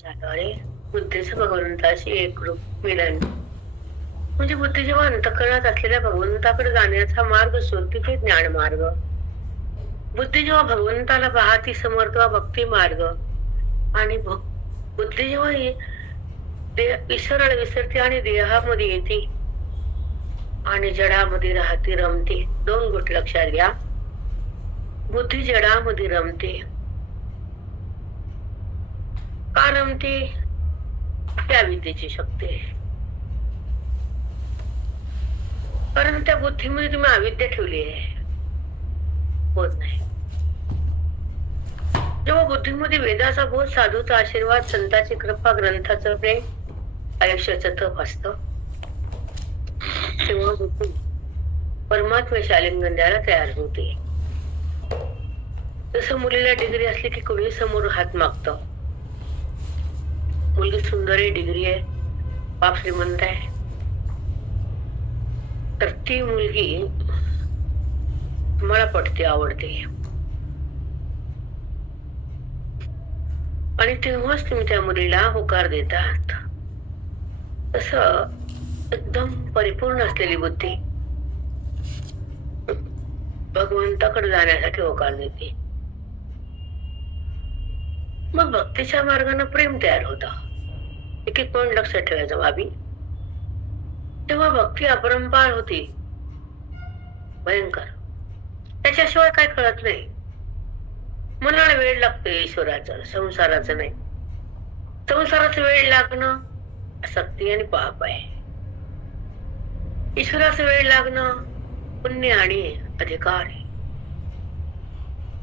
झालं अरे बुद्धीचं भगवंताशी एकरूप मिलन. म्हणजे बुद्धी जेव्हा अंतःकरणात असलेल्या भगवंताकडे जाण्याचा मार्ग शोधते ते ज्ञान मार्ग. बुद्धी जेव्हा भगवंताला पाहती समोर तेव्हा भक्ती मार्ग. आणि बुद्धी जेव्हा ईश्वराला विसरते आणि देहामध्ये येते आणि जडामध्ये राहते रमते. दोन गोष्टी लक्षात घ्या. बुद्धी जडामध्ये रमते. का रमते? त्या विद्येची शक्ती आहे. कारण त्या बुद्धीमध्ये तुम्ही अविद्या ठेवली आहे. होत नाही. जेव्हा बुद्धीमध्ये वेदाचा बोध, साधूचा आशीर्वाद, संतांची कृपा, ग्रंथाचं प्रेम, आयुष्याचं तप असतं, तेव्हा बुद्धी परमात्म्याशी आलिंगन द्यायला तयार होते. जसं मुलीला डिग्री असली की कोणी समोर हात मागतं. मुलगी सुंदर आहे, डिग्री आहे, बाप श्रीमंत आहे, तर ती मुलगी मला पटते, आवडते. आणि तेव्हाच तुम्ही त्या मुलीला होकार देतात. तसं एकदम परिपूर्ण असलेली बुद्धी भगवंताकडे जाण्यासाठी होकार देते. मग भक्तीच्या मार्गाने प्रेम तयार होतं. एक एक पॉइंट लक्षात ठेवायचं भाभी. तेव्हा भक्ती अपरंपार होती, भयंकर. त्याच्याशिवाय काय कळत नाही. मनाला वेळ लागतो ईश्वराचं, संसाराचं नाही. संसाराचं वेळ लागणं आसक्ती आणि पाप आहे. ईश्वराचं वेळ लागणं पुण्य आणि अधिकार आहे.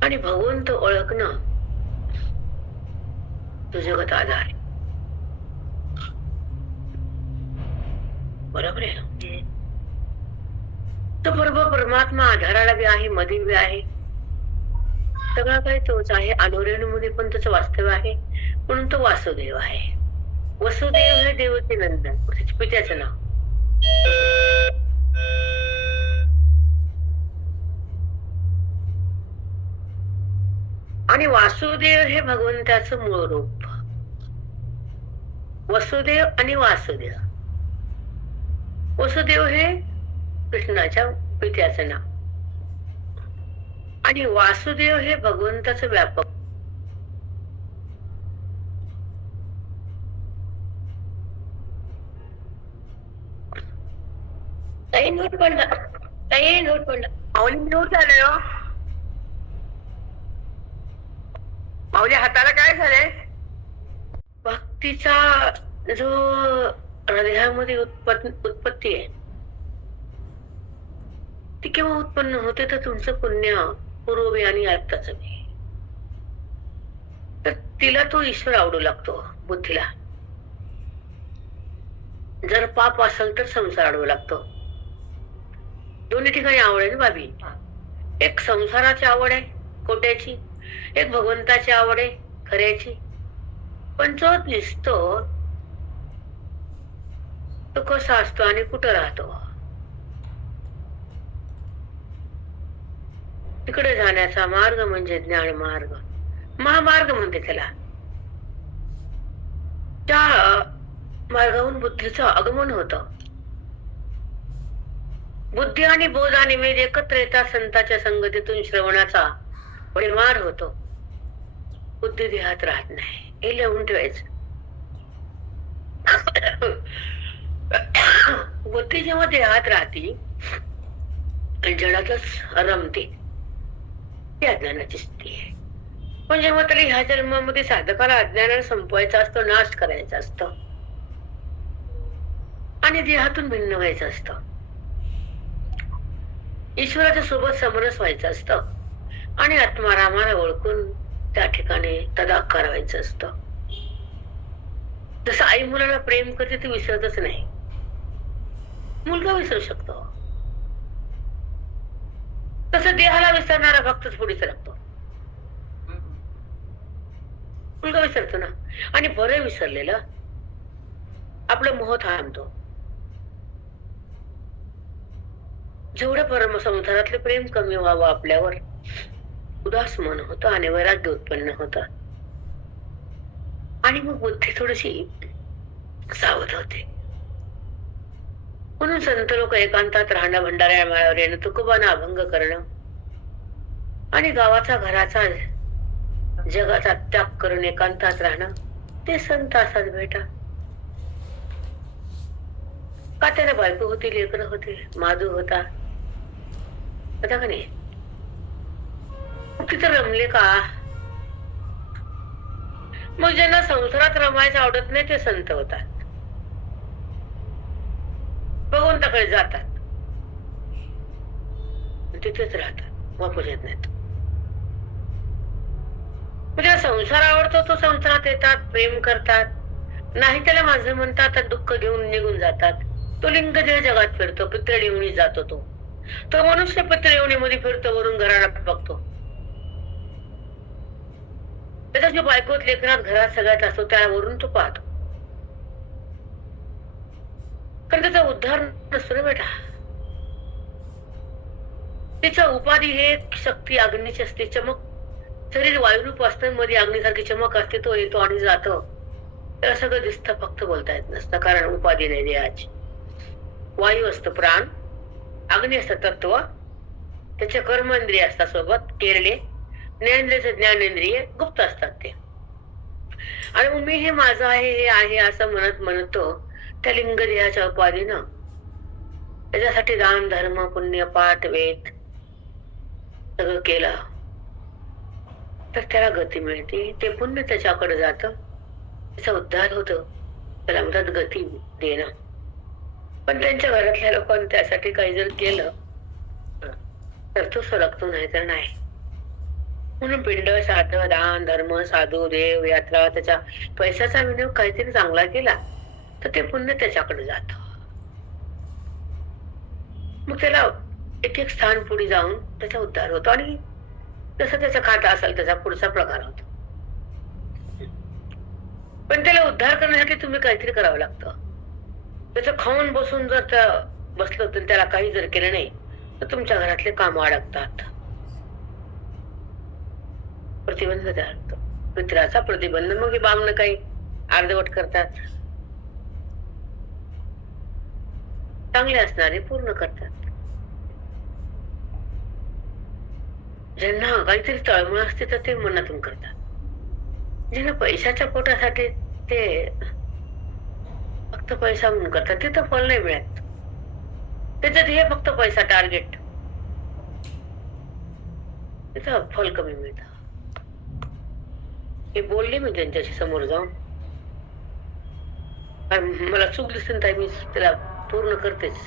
आणि भगवंत ओळखणं तो जगत आधार आहे. बरोबर आहे. तो बरोबर परमात्मा आधाराला बी आहे, मध्ये बी आहे. सगळा काही तोच आहे. अनोरेणूमध्ये पण त्याचं वास्तव्य आहे, म्हणून तो वासुदेव आहे. वसुदेव हे देवकी नंदन, त्याच्या पित्याचं नाव. आणि वासुदेव हे भगवंताचं मूळ रूप. वसुदेव आणि वासुदेव. वसुदेव हे कृष्णाच्या पित्याचं नाव आणि वासुदेव हे भगवंताचं व्यापक. ताई नोट पडला, ताई नोट पडला. माऊली नोट झालंय हो. माऊली हाताला काय झालंय? भक्तीचा जो हृदयामध्ये उत्पत्ती आहे ती केव्हा उत्पन्न होते? तर तुमचं पुण्य पूर्वी आणि आत्ताच बी. तर तिला तो ईश्वर आवडू लागतो बुद्धीला. जर पाप असेल तर संसार आवडू लागतो. दोन्ही ठिकाणी आवड आहे ना भाभी. एक संसाराची आवड आहे खोट्याची, एक भगवंताची आवड आहे खऱ्याची. पण जो दिसतो तो कसा असतो आणि कुठं राहतो? तिकडे जाण्याचा मार्ग म्हणजे ज्ञान मार्ग, महामार्ग म्हणते त्याला. त्या मार्गावरून बुद्धीचं आगमन होतं. बुद्धी आणि बोध आणि वेद एकत्र येतात. संतांच्या संगतीतून श्रवणाचा परिमार होतो. बुद्धी देहात राहत नाही. हे लिहून ठेवायचं. बुद्धी जेव्हा देहात राहते आणि जडातच रमते, ती अज्ञानाची स्थिती आहे. पण जेव्हा तरी ह्या जन्मामध्ये साधकाला अज्ञानाला संपवायचा असतो, नाश करायचा असतो आणि देहातून भिन्न व्हायचं असतं, ईश्वराच्या सोबत समरस व्हायचं असतं आणि आत्मारामाला ओळखून त्या ठिकाणी तदाकार व्हायचं असतं. जसं आई मुलाला प्रेम करते ती विसरतच नाही. मुलगा विसरू शकतो, तसं देहाला विसरणारा भक्तच पुढे सरकतो. मुलगा विसरतो ना. आणि बरं विसरलेलं आपलं मोह थांबतो. जेवढं परम संसारातले प्रेम कमी व्हावं आपल्यावर, उदास मन होतं आणि वैराग्य उत्पन्न होतं आणि मग बुद्धी थोडीशी सावध होते. म्हणून संत लोक एकांतात राहणं, भंडाऱ्या मेळावर येणं, तुकोबांना अभंग करणं आणि गावाचा घराचा जगाचा त्याग करून एकांतात राहणं, ते संत असतात बेटा. का त्याला बायको होती, लेकरं होते, माधू होता, आता का नाही? तिथं रमले का? मग ज्यांना संसारात रमायचं आवडत नाही ते संत होतात, भगवंताकडे जातात, तिथेच राहतात, वापस येत नाहीत. म्हणजे संसार आवडतो तो संसारात येतात, प्रेम करतात, नाही त्याला माझं म्हणतात तर दुःख घेऊन निघून जातात. तो लिंगदेह जगात फिरतो, पितळेवणी जातो, तो मनुष्य पितळेवणीमध्ये फिरतो, वरून घराला बघतो. त्याच्या जो बायकोत लेकरात घरात सगळ्यात असतो त्यावरून तो पाहतो, कारण त्याचा उद्धार नसतो ना बेटा. तिचा उपाधी हे शक्ती अग्नीची असते, चमक. शरीर वायुरूप असतं, मध्ये अग्नीसारखी चमक असते, तो येतो आणि जातो, त्याला सगळं दिसतं, फक्त बोलता येत नसतं, कारण उपाधी नाही देहाची. वायू असतो प्राण, अग्नी असतं तत्व, त्याचे कर्मेंद्रिय असतात सोबत केरळे, ज्ञानेंद्रिय ज्ञानेंद्रिय गुप्त असतात ते. आणि मग मी हे माझं आहे, हे आहे असं म्हणत म्हणतो त्या लिंग देहाच्या उपाधीनं त्याच्यासाठी दान धर्म पुण्य पाठ वेद सगळं केलं तर त्याला गती मिळते, ते पुण्य त्याच्याकडे जात, त्याचा उद्धार होतो, त्याला म्हणतात गती देणं. पण त्यांच्या घरातल्या लोकांनी त्यासाठी काही जर केलं तर तो सरकतो, नाही तर नाही. म्हणून पिंड श्राद्ध दान धर्म साधू देव यात्रा त्याच्या पैशाचा विनियोग काहीतरी चांगला केला तर ते पुण्य त्याच्याकडे जात, मग त्याला एक एक स्थान पुढे जाऊन त्याचा उद्धार होतो, आणि जसं त्याचा खाता असेल त्याचा पुढचा प्रकार होतो. पण त्याला उद्धार करण्यासाठी तुम्ही काहीतरी करावं लागतं. त्याचं खाऊन बसून जर बसलं तर त्याला काही जर केलं नाही तर तुमच्या घरातले काम अडकतात. प्रतिबंध तयार होतो, पितराचा प्रतिबंध. मग हे बामण काही अर्धवट करतात, चांगले असणारे पूर्ण करतात. ज्यांना काहीतरी तळमळ असते तर ते मनातून करतात, ज्यांना पैशाच्या पोटासाठी ते फक्त पैसा म्हणून करतात, तिथं फल नाही मिळत. त्याच्यात हे फक्त पैसा टार्गेट, तिथं फल कमी मिळत. हे बोलले मी त्यांच्याशी समोर जाऊन, मला चूक दिसेल तर मी त्याला पूर्ण करतेच.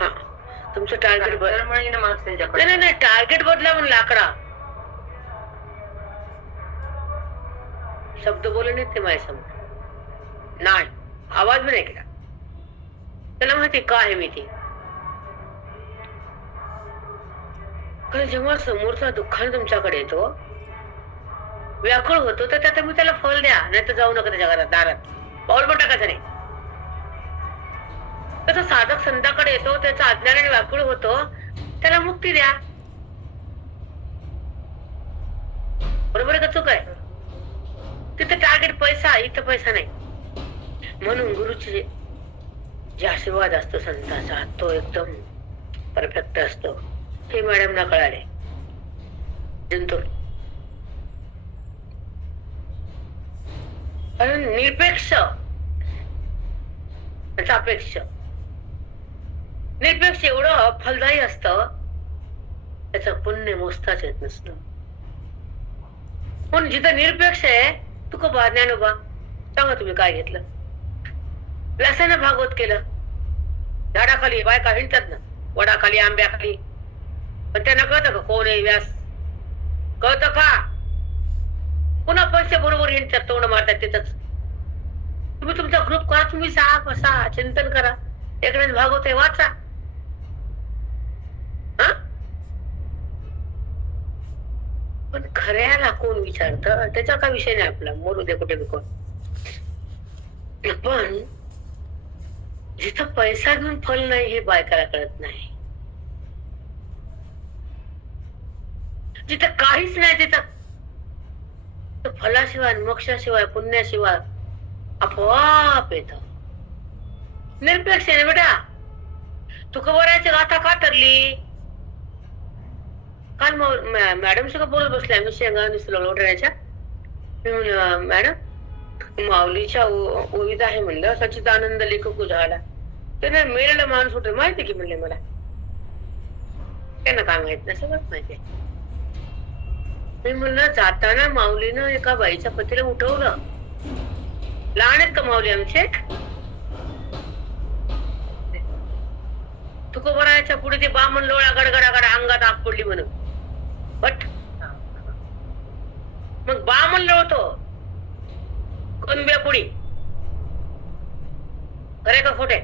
हा, तुमचं टार्गेट नाही, टार्गेट बदला म्हणून लाकडा शब्द बोलले नाहीत ते माझ्या समोर, नाही आवाज बी नाही केला. त्याला माहिती का आहे मी ते, कारण जेव्हा समोरचा दुःखाने तुमच्याकडे येतो, व्याकुळ होतो, तर त्यात मी त्याला फल द्या, नाही तर जाऊ नका त्याच्या घरात दारात, पाऊल पण टाकायचं नाही. तसं साधक संतांकडे येतो, त्याचा अज्ञानाने व्याकुळ होतो, त्याला मुक्ती द्या. बरोबर आहे का चूक आहे? तिथे टार्गेट पैसा, इथं पैसा नाही. म्हणून गुरुचे जे आशीर्वाद असतो संतांचा तो एकदम परफेक्ट असतो, हे मॅडमना कळाले. जंतू निरपेक्ष सापेक्ष, निरपेक्ष एवढं फलदायी असतं, त्याचं पुण्य मोजताच येत नसतं. पण जिथं निरपेक्ष आहे, तुकोबा ज्ञानोबा सांगा तुम्ही काय घेतलं? व्यासानं भागवत केलं, झाडाखाली बायका हिंडतात ना, वडाखाली आंब्याखाली, पण त्यांना कळतं का कोण आहे व्यास? कळतं का? पुन्हा पैसे बरोबर हिंडतात, तोंड मारतात तिथंच. तुम्ही तुमचा ग्रुप करा, तुम्ही जा बसा चिंतन करा, एकच भागवत आहे वाचा. हा, पण खऱ्याला कोण विचारत त्याचा काय विषय नाही आपला, मोरू दे कुठे बी कोण. पण जिथं पैसा घेऊन फल नाही हे बायकाला कळत नाही, जिथं काहीच नाही तिथं तर फलाशिवाय मोक्षाशिवाय पुण्याशिवाय आपोआप येत. निरपेक्ष आहे बेटा. तुकोबारायची गाथा का ठरली? काल मॅडम सगळं बोलत बसल्या मी शेंगा लोटण्याच्या. मी म्हणलं मॅडम माऊलीच्या ओवीत आहे म्हणलं सच्चिदानंद लेखक झाला. त्याने मेलेला माणूस होते माहिती की म्हणले मला. त्यांना काय माहित नाही, सगळंच माहिती. मी म्हणलं जाताना माऊलीनं एका बाईच्या पतीला उठवलं. लहान आहेत का माऊली आमचे? तुकोबारायच्या पुढे ते बामण लोळा गडगडागडा अंगात आग पडली म्हणून. बट मग बामण लोळतो कोणब्या पुढी. खरे का खोटे?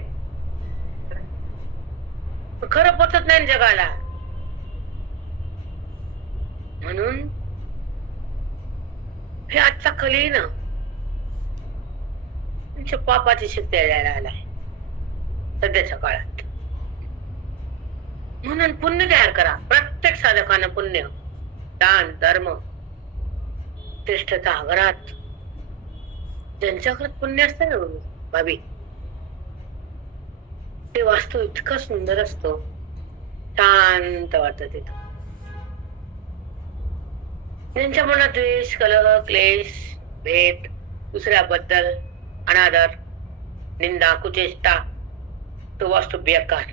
खरं पचत नाही जगाला. म्हणून हे आजचा कली ना तुमच्या पापाची शक्ती यायला आलाय सध्याच्या काळात. म्हणून पुण्य तयार करा. प्रत्येक साधकानं पुण्य, दान, धर्म, श्रेष्ठता घरात. ज्यांच्या घरात पुण्य असतं ना भाभी, ते वास्तव इतका सुंदर असतो, शांत वाटत तिथं. त्यांच्या मनात द्वेष, कलह, क्लेश, भेद, दुसऱ्याबद्दल अनादर, निंदा, कुचेष्टा, तो वास्तव बेकार.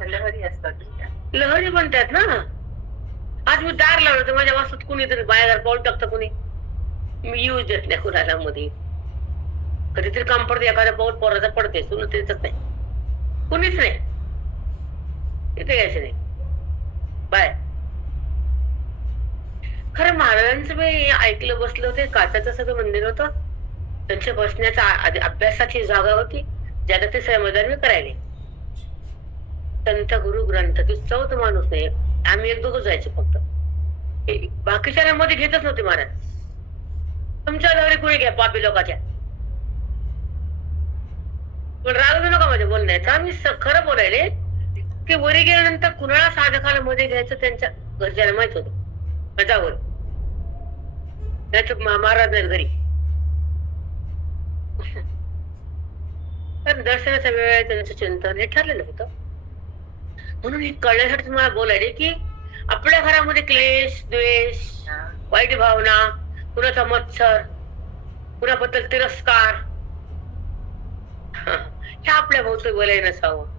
लहरी असतात. लहरी बनतात ना. आज मी दार लावलं तर माझ्या वास्तूत कुणीतरी बाहेर पाऊल टाकतं. कुणी मी यूज देत नाही कुणाला मध्ये. कधीतरी काम पडते एखाद्या पाऊल पोराचा पडते, सुनत येतच नाही, कुणीच नाही. इथे यायचं नाही बाय. खरं महाराजांचं मी ऐकलं बसलं होते. काचाचं सगळं मंदिर होतं. त्यांच्या बसण्याचा अभ्यासाची जागा होती. ज्यादा ते समाधान मी करायले. संत गुरु ग्रंथ ती चौथ माणूस नाही. आम्ही एक दोघं जायचो फक्त. बाकीच्या मध्ये घेतच नव्हते महाराज. तुमच्या घरी कुणी घ्या पापी लोकांच्या. पण राग नका माझ्या बोलण्याचा. मी खरं बोलायले की वरी गेल्यानंतर कुणाला साधकाला मध्ये घ्यायचं त्यांच्या घरच्याला माहित होतं. माझ्यावर महाराज नाही घरी. तर दर्शनाचा वेळ आहे, त्यांचं चिंतन हे ठरलेलं होतं. म्हणून हे कळण्यासाठी तुम्हाला बोलायले की आपल्या घरामध्ये क्लेश, द्वेष, वाईट भावना, कुणाचा मत्सर, कुणाबद्दल तिरस्कार, हे आपल्या भोवती बोलाय नसावं.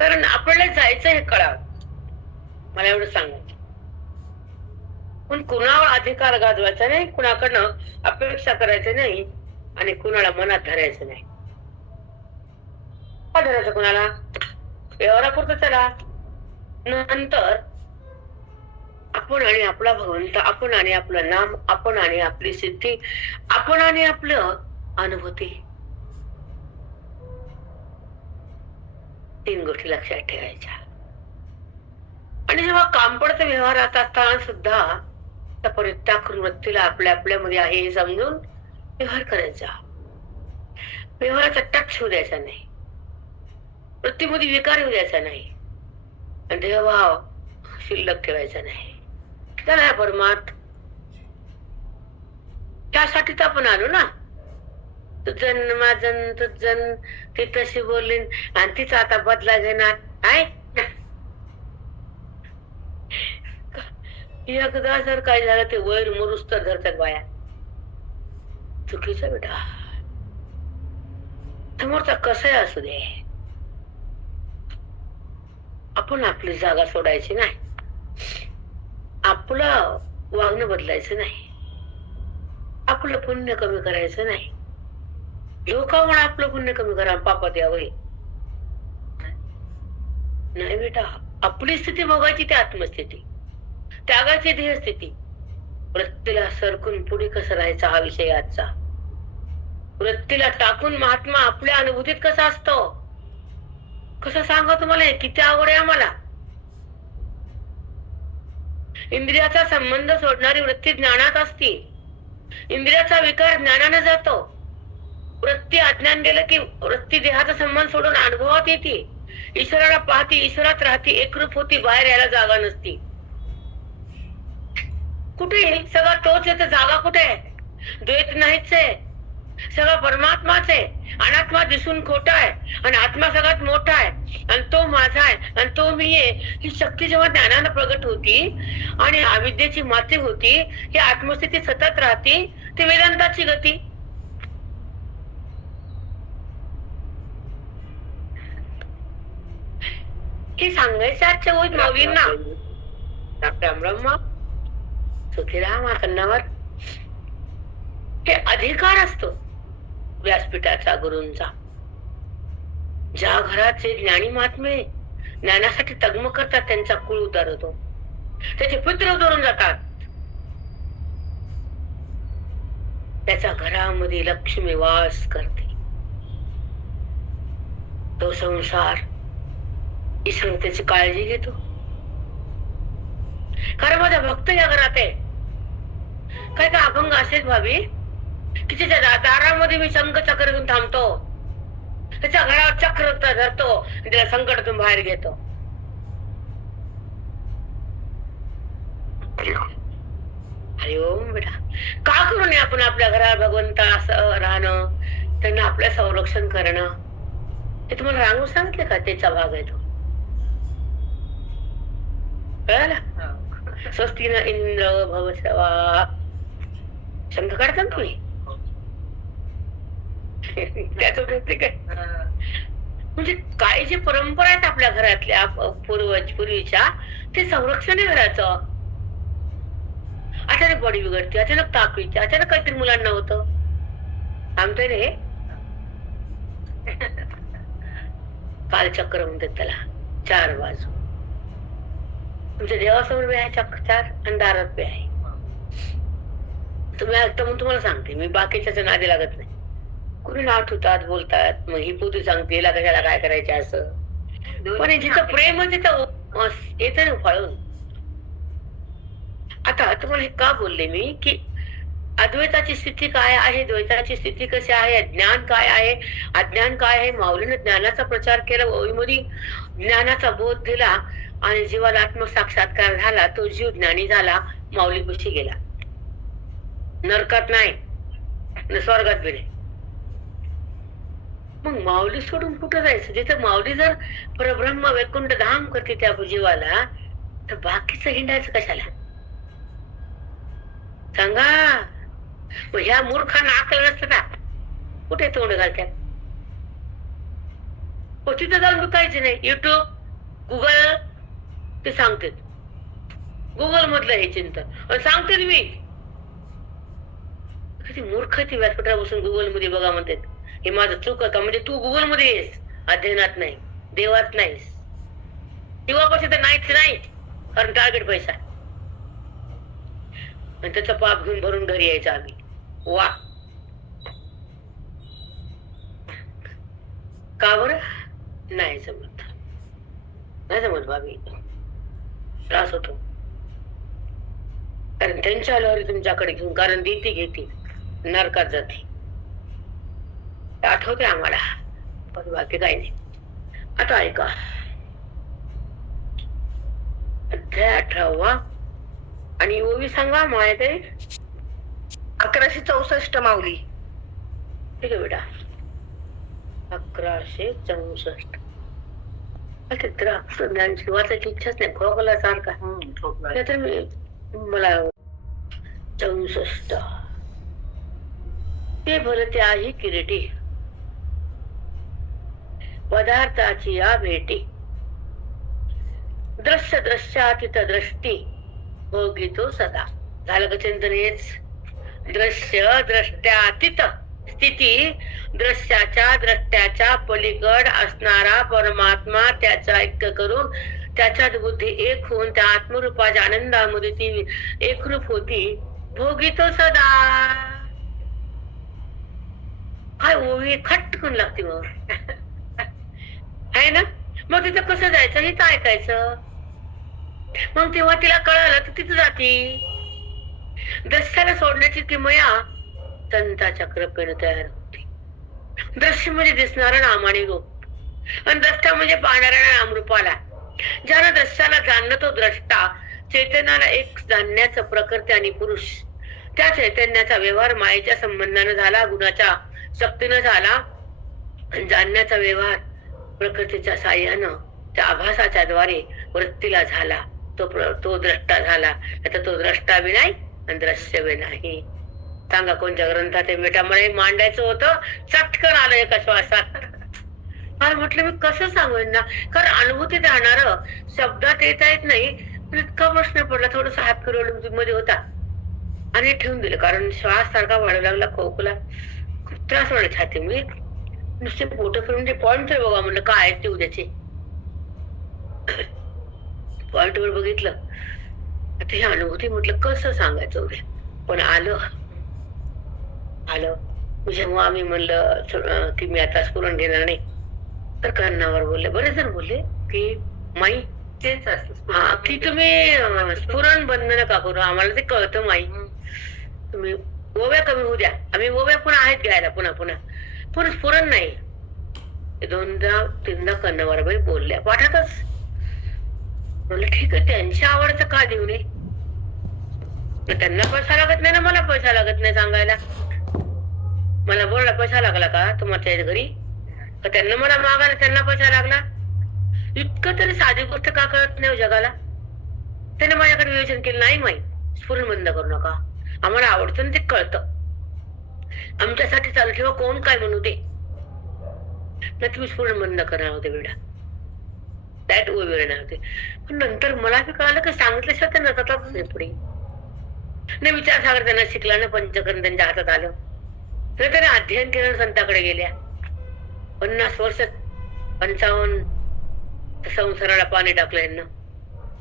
कारण आपल्याला जायचं हे कळावं. मला एवढं सांगायचं. पण कुणावर अधिकार गाजवायचा नाही, कुणाकडनं अपेक्षा करायचं नाही आणि कुणाला मनात धरायचं नाही. का धरायचं कुणाला? व्यवहारापुरतं चला. नंतर आपण आणि आपला भगवंत, आपण आणि आपलं नाम, आपण आणि आपली सिद्धी, आपण आणि आपलं अनुभूती, तीन गोष्टी लक्षात ठेवायच्या. आणि जेव्हा काम पडतं व्यवहारात असताना सुद्धा त्या परित्याग वृत्तीला आपल्या आपल्यामध्ये आहे हे समजून व्यवहार करायचा. व्यवहाराचा टच होऊ द्यायचा नाही, वृत्तीमध्ये विकार होऊ द्यायचा नाही, देहभाव शिल्लक ठेवायचा नाही. त्याला परमार्थ. त्यासाठी तर आपण आलो ना. तुझन माझन तुझन ती तशी बोलली आणि तिचा आता बदला घेणार आहे. एकदा जर काय झालं ते वैर मरुस तर धरतात बाया. चुकीचं बेटा. समोरचा कसं असू दे, आपण आपली जागा सोडायची नाही. आपलं वागणं बदलायचं नाही. आपलं पुण्य कमी करायचं नाही. लोकांमुळे आपलं पुण्य कमी करा, पापात यावं नाही बेटा. आपली स्थिती बघायची, ती आत्मस्थिती, त्यागाची ध्येय स्थिती. वृत्तीला सरकून पुढे कसं राहायचं हा विषय आजचा. वृत्तीला टाकून महात्मा आपल्या अनुभूतीत कसा असतो, कसं सांगा तुम्हाला. किती आवड आहे आम्हाला. इंद्रियाचा संबंध सोडणारी वृत्ती ज्ञानात असती. इंद्रियाचा विकार ज्ञानाने जातो. वृत्ती अज्ञान गेलं की वृत्ती देहाचा संबंध सोडून अनुभवात येते. ईश्वराला पाहती, ईश्वरात राहती, एकरूप होती, बाहेर यायला जागा नसती. कुठे सगळा तोच आहे, तर जागा कुठे आहे? द्वैत नाहीच आहे, सगळा परमात्माच आहे. अनात्मा दिसून खोटा आहे आणि आत्मा सगळ्यात मोठा आहे आणि तो माझा आहे आणि तो मी आहे. ही शक्ती जेव्हा ज्ञानानं प्रगट होती आणि अविद्येची माती होती, ही आत्मस्थिती सतत राहती, ती वेदांताची गती. हे सांगायचं आजच्या गोष्ट माऊलींना. आपल्या ब्रह्मा सुखीराम कन्नावर हे अधिकार असतो व्यासपीठाचा, गुरूंचा. ज्या घराचे ज्ञानी महात्मे ज्ञानासाठी तगम करतात, त्यांचा कुळ उतार होतो, त्याचे पुत्र उतरून जातात. त्याच्या घरामध्ये लक्ष्मी वास करते. तो संसार ईश्वर त्याची काळजी घेतो. कारण माझा भक्त या घरात आहे. काय का अभंग असेच भावी की त्याच्या दारामध्ये मी शंख चक्र घेऊन थांबतो, त्याच्या घरावर चक्र धरतो, त्याला संकटातून बाहेर घेतो. हरि ओम बेटा. का करू नये आपण आपल्या घरात भगवंता असं राहणं, त्यांना आपलं संरक्षण करणं. हे तुम्हाला रांगून सांगितलं का? त्याचा भाग आहे तो. कळालं? स्वस्ती न इंद्र भवसवा. शंख काढता ना तुम्ही? त्याचं प्रत्येक आहे. म्हणजे काय जे परंपरा आहेत आपल्या घरातल्या पूर्वीच्या, ते संरक्षण आहे घराचं. अचानक बॉडी बिघडते, अचानक ताप येते, अचानक काहीतरी मुलांना होतं. थांबतंय रे. कालचक्र म्हणतात त्याला. 4 बाजू. तुमच्या देवासमोर बी आहे चक्र 4 आणि दारात बी आहे. तुम्ही ऐकता म्हणून तुम्हाला सांगते मी, बाकीच्या नादी लागत नाही. कुणी नाव ठेवतात, बोलतात, मग ही पोती सांगते हिला कशाला काय करायचे असं. पण जिथं प्रेम तिथं येतं ना फळून. आता तुम्हाला हे का बोलले मी की अद्वैताची स्थिती काय आहे, द्वैताची स्थिती कशी आहे, ज्ञान काय आहे, अज्ञान काय आहे. माऊलीने ज्ञानाचा प्रचार केला, ओळीमध्ये ज्ञानाचा बोध दिला आणि जीवाला आत्मसाक्षात्कार झाला. तो जीव ज्ञानी झाला, माऊलीपाशी गेला. नरकात नाही न स्वर्गात बी नाही. मग माऊली सोडून कुठं जायचं? जिथं माऊली जर परब्रह्म वैकुंठ धाम करते त्या जीवाला, तर बाकीचं हिंडायचं कशाला? सांगा. मग ह्या मूर्खांना अक्कल नसतं का? कुठे तोंड घालतात? तिथं जाऊन विकायचं नाही. युट्यूब, गुगल ते सांगतात. गुगल मधलं हे चिंतन सांगते मी. किती मूर्ख ती व्यासपीठावर बसून गुगल मध्ये बघा म्हणतात. हे माझं चूक का? म्हणजे तू गुगल मध्ये येस, अध्ययनात नाही, देवात नाहीस. देवापाशी तर नाहीच नाही, कारण टार्गेट पैसा. आणि त्याचा पाप घेऊन भरून घरी यायचं आम्ही. वा. का बरं? नाही जमत, नाही जमत भाभी. त्रास होतो. कारण त्यांच्या आल्यावर तुमच्याकडे घेऊन, कारण देती घेती, नरकात जाते. आठवते आम्हाला, पण बाकी काही नाही. आता ऐका. अध्याय 18 आणि ओवी सांगा माहिती 1164 माऊली. ठीक आहे बेटा. 1164. ज्ञान वाचायची इच्छाच नाही, खोकला सारखा. तर मी मला 64. ते भरते आहे किरीटी, पदार्थाची या भेटी. दृश्य दृश्यातीत दृष्टी, भोगितो सदा. झालं का चिंतन? हेच दृश्य द्रष्ट्यातीत स्थिती, दृश्याच्या द्रष्ट्याच्या पलीकड असणारा परमात्मा, त्याचा ऐक्य करून त्याच्यात बुद्धी एक होऊन त्या आत्मरूपाच्या आनंदामध्ये ती एकरूप होती. भोगितो सदा. काय ओवी खटकून लागते मग आहे ना. मग तिथं कसं जायचं हे तर ऐकायचं. मग तेव्हा तिला कळालं तर तिथं जाती. दृश्याला सोडण्याची किमया संताच्या कृपेने तयार होती. दृश्य म्हणजे दिसणारं नाम आणि रूप. आणि द्रष्टा म्हणजे पाहणाऱ्या नामरूपाला. ज्यानं द्रष्टाला जाणलं तो द्रष्टा, चैतन्याला एक जाणण्याचं प्रकृती आणि पुरुष. त्या चैतन्याचा व्यवहार मायेच्या संबंधाने झाला, गुणाच्या शक्तीनं झाला. जाणण्याचा व्यवहार प्रकृतीच्या साह्यानं त्या आभासाच्या द्वारे वृत्तीला झाला. तो द्रष्टा झाला. आता तो द्रष्टा बी नाही आणि दृश्य बी नाही. सांगा कोणत्या ग्रंथात हे बेटामुळे मांडायचं होतं, चटकन आलं एका श्वासात. मला म्हटलं मी कसं सांगू ना, कारण अनुभूती राहणार शब्दात येत नाही. इतका प्रश्न पडला, थोडस हात फिरवलं मध्ये होता आणि ठेवून दिलं, कारण श्वास सारखा वाढू लागला, खोकला खूप त्रास वाढला छाती. मी नुसते फोटो फिरून जे पॉइंट बघा म्हणलं काय आहेत ते उद्याचे पॉइंट वर बघितलं. आता ही अनुभूती म्हटलं कसं सांगायचं उद्या, पण आलं. जेव्हा आम्ही म्हणलं की मी आता स्फुरण घेणार नाही, तर कानावर बोलले, बरेच जण बोलले की माई तेच असत की तुम्ही स्फुरण बंद नका करू, आम्हाला ते कळतं माई, तुम्ही ओव्या कमी होऊ द्या. आम्ही ओव्या पुन्हा आहेत घ्यायला पुन्हा पुन्हा स्फुरण नाही. दोनदा तीनदा कानावर बोलल्या पाठातच. म्हणलं ठीक आहे, त्यांच्या आवडचं का देऊ नये. त्यांना पैसा लागत नाही ना, मला पैसा लागत नाही सांगायला. मला बोलला पैसा लागला का तुम्हाला घरी, तर त्यांना मला मागायला त्यांना पैसा लागला. इतकं तरी साधी गोष्ट का कळत नाही जगाला. त्याने माझ्याकडे नियोजन केलं नाही, माई स्फुरण बंद करू नका, आम्हाला आवडतं ना ते कळतं, आमच्यासाठी चालू ठेवा, कोण काय म्हणू दे, नाही तुम्ही स्फुरण बंद करणार होते बेडा, त्यात वेळ होते. पण नंतर मला बी कळालं की सांगितल्याशिवाय त्यांना जातात नाही पुढे. नाही विचार सागर त्यांना शिकला ना, पंचकरण त्यांच्या हातात आलं, तर त्याने अध्ययन केलं, संताकडे गेल्या. 50 वर्ष 55 संसाराला पाणी टाकलं यांना,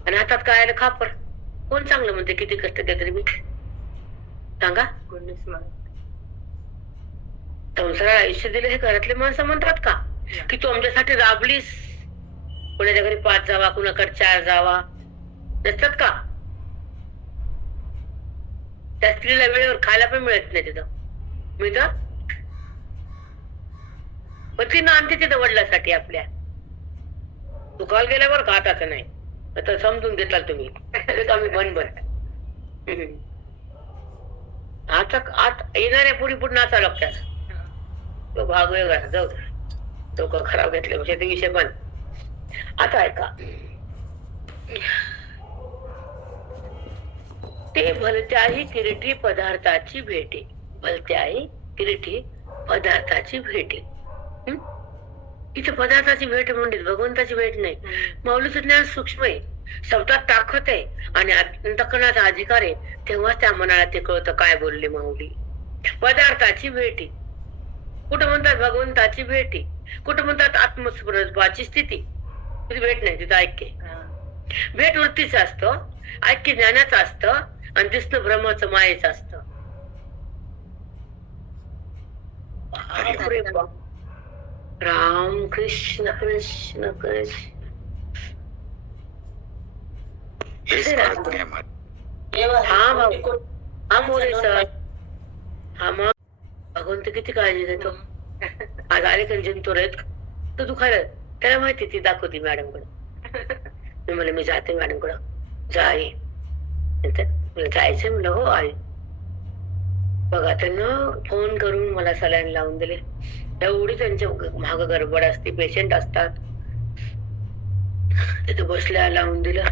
आणि हातात काय आलं खापर. कोण चांगलं म्हणते किती कष्ट केलं तरी. मी सांगा, संसाराला आयुष्य दिलं हे घरातले माणसं म्हणतात का की तू आमच्यासाठी राबलीस, कोणाच्या घरी 5 जावा, कुणाकडे 4 जावा, नसतात का. त्या स्त्रीला वेळेवर खायला पण मिळत नाही तिथं, मिळतं पण ती नांदते तिथं वडिलांसाठी आपल्या. तू काल गेल्यावर का आता नाही, आता समजून घेताल तुम्ही आम्ही बन आता येणाऱ्या पुढे पुढे नाचा लक्षात. तो भाग वेगळा, जाऊ डोकं खराब घेतल्यापेक्षा ते विषय पण. आता ऐका, ते भलत्याही किरीटी पदार्थाची भेटे, भलत्याही किरीटी पदार्थाची भेटे. इथे पदार्थाची भेट म्हणजे भगवंताची भेट नाही. माऊलीचं ज्ञान सूक्ष्म आहे, शब्दात ताकद आहे आणि अंतःकरणाचा अधिकार आहे, तेव्हाच त्या मनाला ते कळतं काय बोलले माऊली. पदार्थाची भेटी कुठं म्हणतात, भगवंताची भेटी कुठं म्हणतात, आत्मस्वरूपाची स्थिती. तुझी भेट नाही, तिथं ऐक्य. भेट वृत्तीचं असतं, ऐक्य ज्ञानाचं असतं, आणि दिसणं ब्रह्माचं मायेचं असतं. राम कृष्ण कृष्ण कृष्ण. हा भाऊ, हा मोरे सर, हा मग भगवंत किती काळजी घेतो. आज आले का जंतूर आहेत तर दुखायला, त्याला माहिती ती दाखवती मॅडम कडे. मी म्हणलं मी जाते मॅडम कडं, जाई जायचं म्हणलं. हो आई. बघा त्यांना फोन करून मला सलाईन लावून दिले. एवढी त्यांच्या माग गडबड असते, पेशंट असतात. तिथे बसल्या लावून दिलं.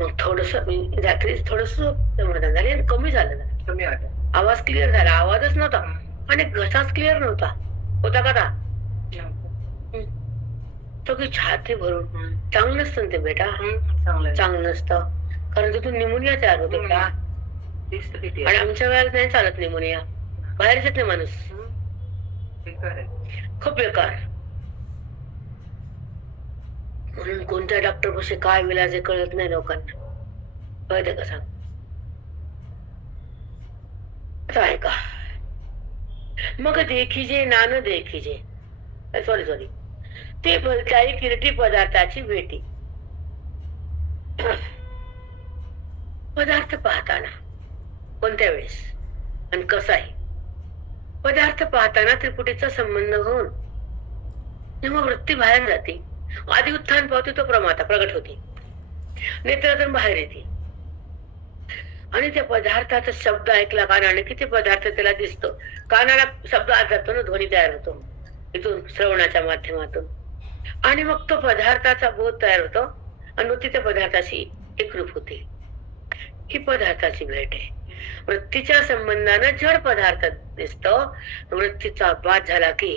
मग थोडस मी रात्री थोडस समाधान झाले, कमी झालं, कमी आवाज क्लिअर झाला. आवाजच नव्हता आणि घसाच क्लिअर नव्हता. होता का तो की छाती भरून. चांगलं नसतं ते बेटा, चांगलं नसतं, कारण तिथून निमोनिया तयार होतो. आणि आमच्या वेळेला नाही चालत निमोनिया, बाहेरच येत नाही माणूस. खूप बेकार. म्हणून कोणत्या डॉक्टर पाशी काय विलाज आहे कळत नाही लोकांना. कळते का सांग. ऐका, मग देखीजे नान देखीजे, सॉरी ते भलत्याही किरटी पदार्थाची भेटी. पदार्थ पाहताना कोणत्या वेळेस आणि कसा आहे. पदार्थ पाहताना त्रिपुटीचा संबंध होऊन जेव्हा वृत्ती बाहेर जाते, आधी उत्थान पावते तो प्रमाता प्रगट होते, नेत्रातून बाहेर येते आणि त्या पदार्थाचा शब्द ऐकला कानाने की ते पदार्थ त्याला दिसतो. कानाला शब्द आत जातो ना, ध्वनी तयार होतो इथून श्रवणाच्या माध्यमातून, आणि मग तो पदार्थाचा बोध तयार होतो आणि मग ती त्या पदार्थाशी एकरूप होते. ही पदार्थाची भेट आहे. वृत्तीच्या संबंधानं जड पदार्थ दिसतो, वृत्तीचा बाद झाला की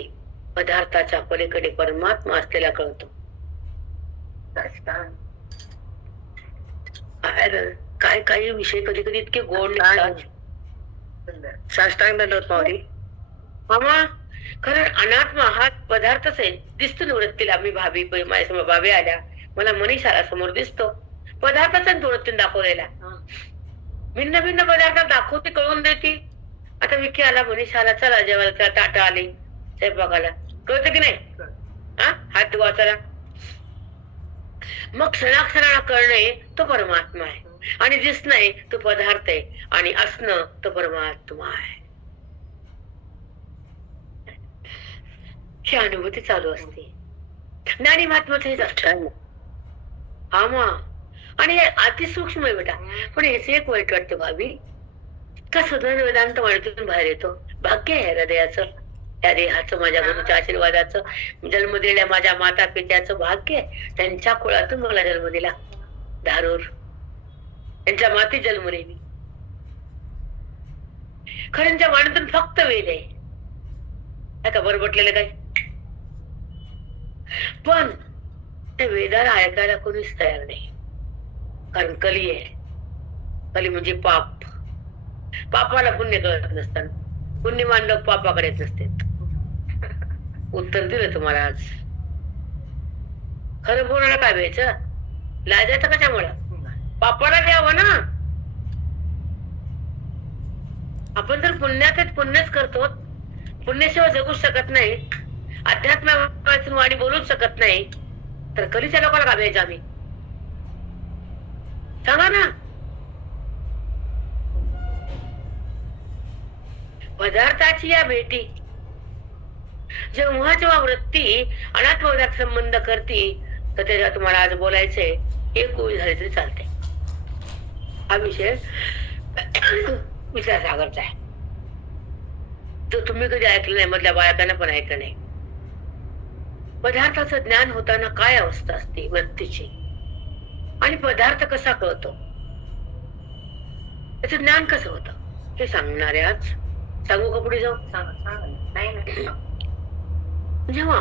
पदार्थाच्या पलीकडे परमात्मा असलेला कळतो. काय काही विषय कधी कधी इतके गोड निघतात. साष्टांग दंडवत माऊली. मामा, कारण अनात्मा हा पदार्थच आहे, दिसतो ना वृत्तीला. मी भाभी माझ्यासमोर भाभी आल्या, मला मनीष आला समोर दिसतो, पदार्थाचा वृत्तीने दाखवलेला. भिन्न भिन्न पदार्थ दाखवते, कळून देते. आता विकी आला, मनीष आला, चला जेवायला, टाटा आली स्वयंपाकाला, कळतं की नाही? हात धुवा चला. मग क्षणाक्षणाला कळणे तो परमात्मा आहे, आणि दिसणे तो पदार्थ आहे, आणि असणं तो परमात्मा आहे. ही अनुभूती चालू असते. ज्ञानी महात्माच हेच असतं. हा मा, आणि हे अतिसूक्ष्म आहे बेटा. पण हेच एक वाईट वाटतं भाभी, का सुधार वेदांत वाणीतून बाहेर येतो. भाग्य आहे हृदयाचं, त्या देहाचं, माझ्या गुरुच्या आशीर्वादाचं, जन्म दिलेल्या माझ्या माता पित्याचं भाग्य आहे. त्यांच्या कुळातून मला जन्म दिला, धारूर त्यांच्या माती जन्मले मी. खऱ्यांच्या वाणीतून फक्त वेद आहे का बरबटलेलं काय, पण त्या वेदाला ऐकायला कोणीच तयार नाही. कारण कली आहे. कली म्हणजे पाप. पापाला पुण्य कळत नसतं, पुण्यमान लोक पापाकडे येत नसते. उत्तर दिलं तुम्हाला आज. खरं बोलायला काय व्हायचं, लाजायचं कशामुळं? पापाला घ्यावं ना. आपण जर पुण्यच करतो, पुण्याशिवाय जगू शकत नाही, अध्यात्मातून वाणी बोलूच शकत नाही, तर कलीच्या लोकांना का द्यायचं आम्ही? सांगा ना. पदार्थाची या भेटी जेव्हा जेव्हा वृत्ती अनात्मविदात संबंध करते, तर त्याच्या तुम्हाला आज बोलायचंय, एक गोळी झाली तरी चालते. हा विषय विचारसागरचा आहे, जो तुम्ही कधी ऐकलं नाही, मधल्या बायकांना पण ऐकलं नाही. पदार्थाचं ज्ञान होताना काय अवस्था असते वृत्तीची, आणि पदार्थ कसा कळतो, त्याचं ज्ञान कसं होतं, हे सांगणार आहे आज. सांगू का पुढे जाऊ? जेव्हा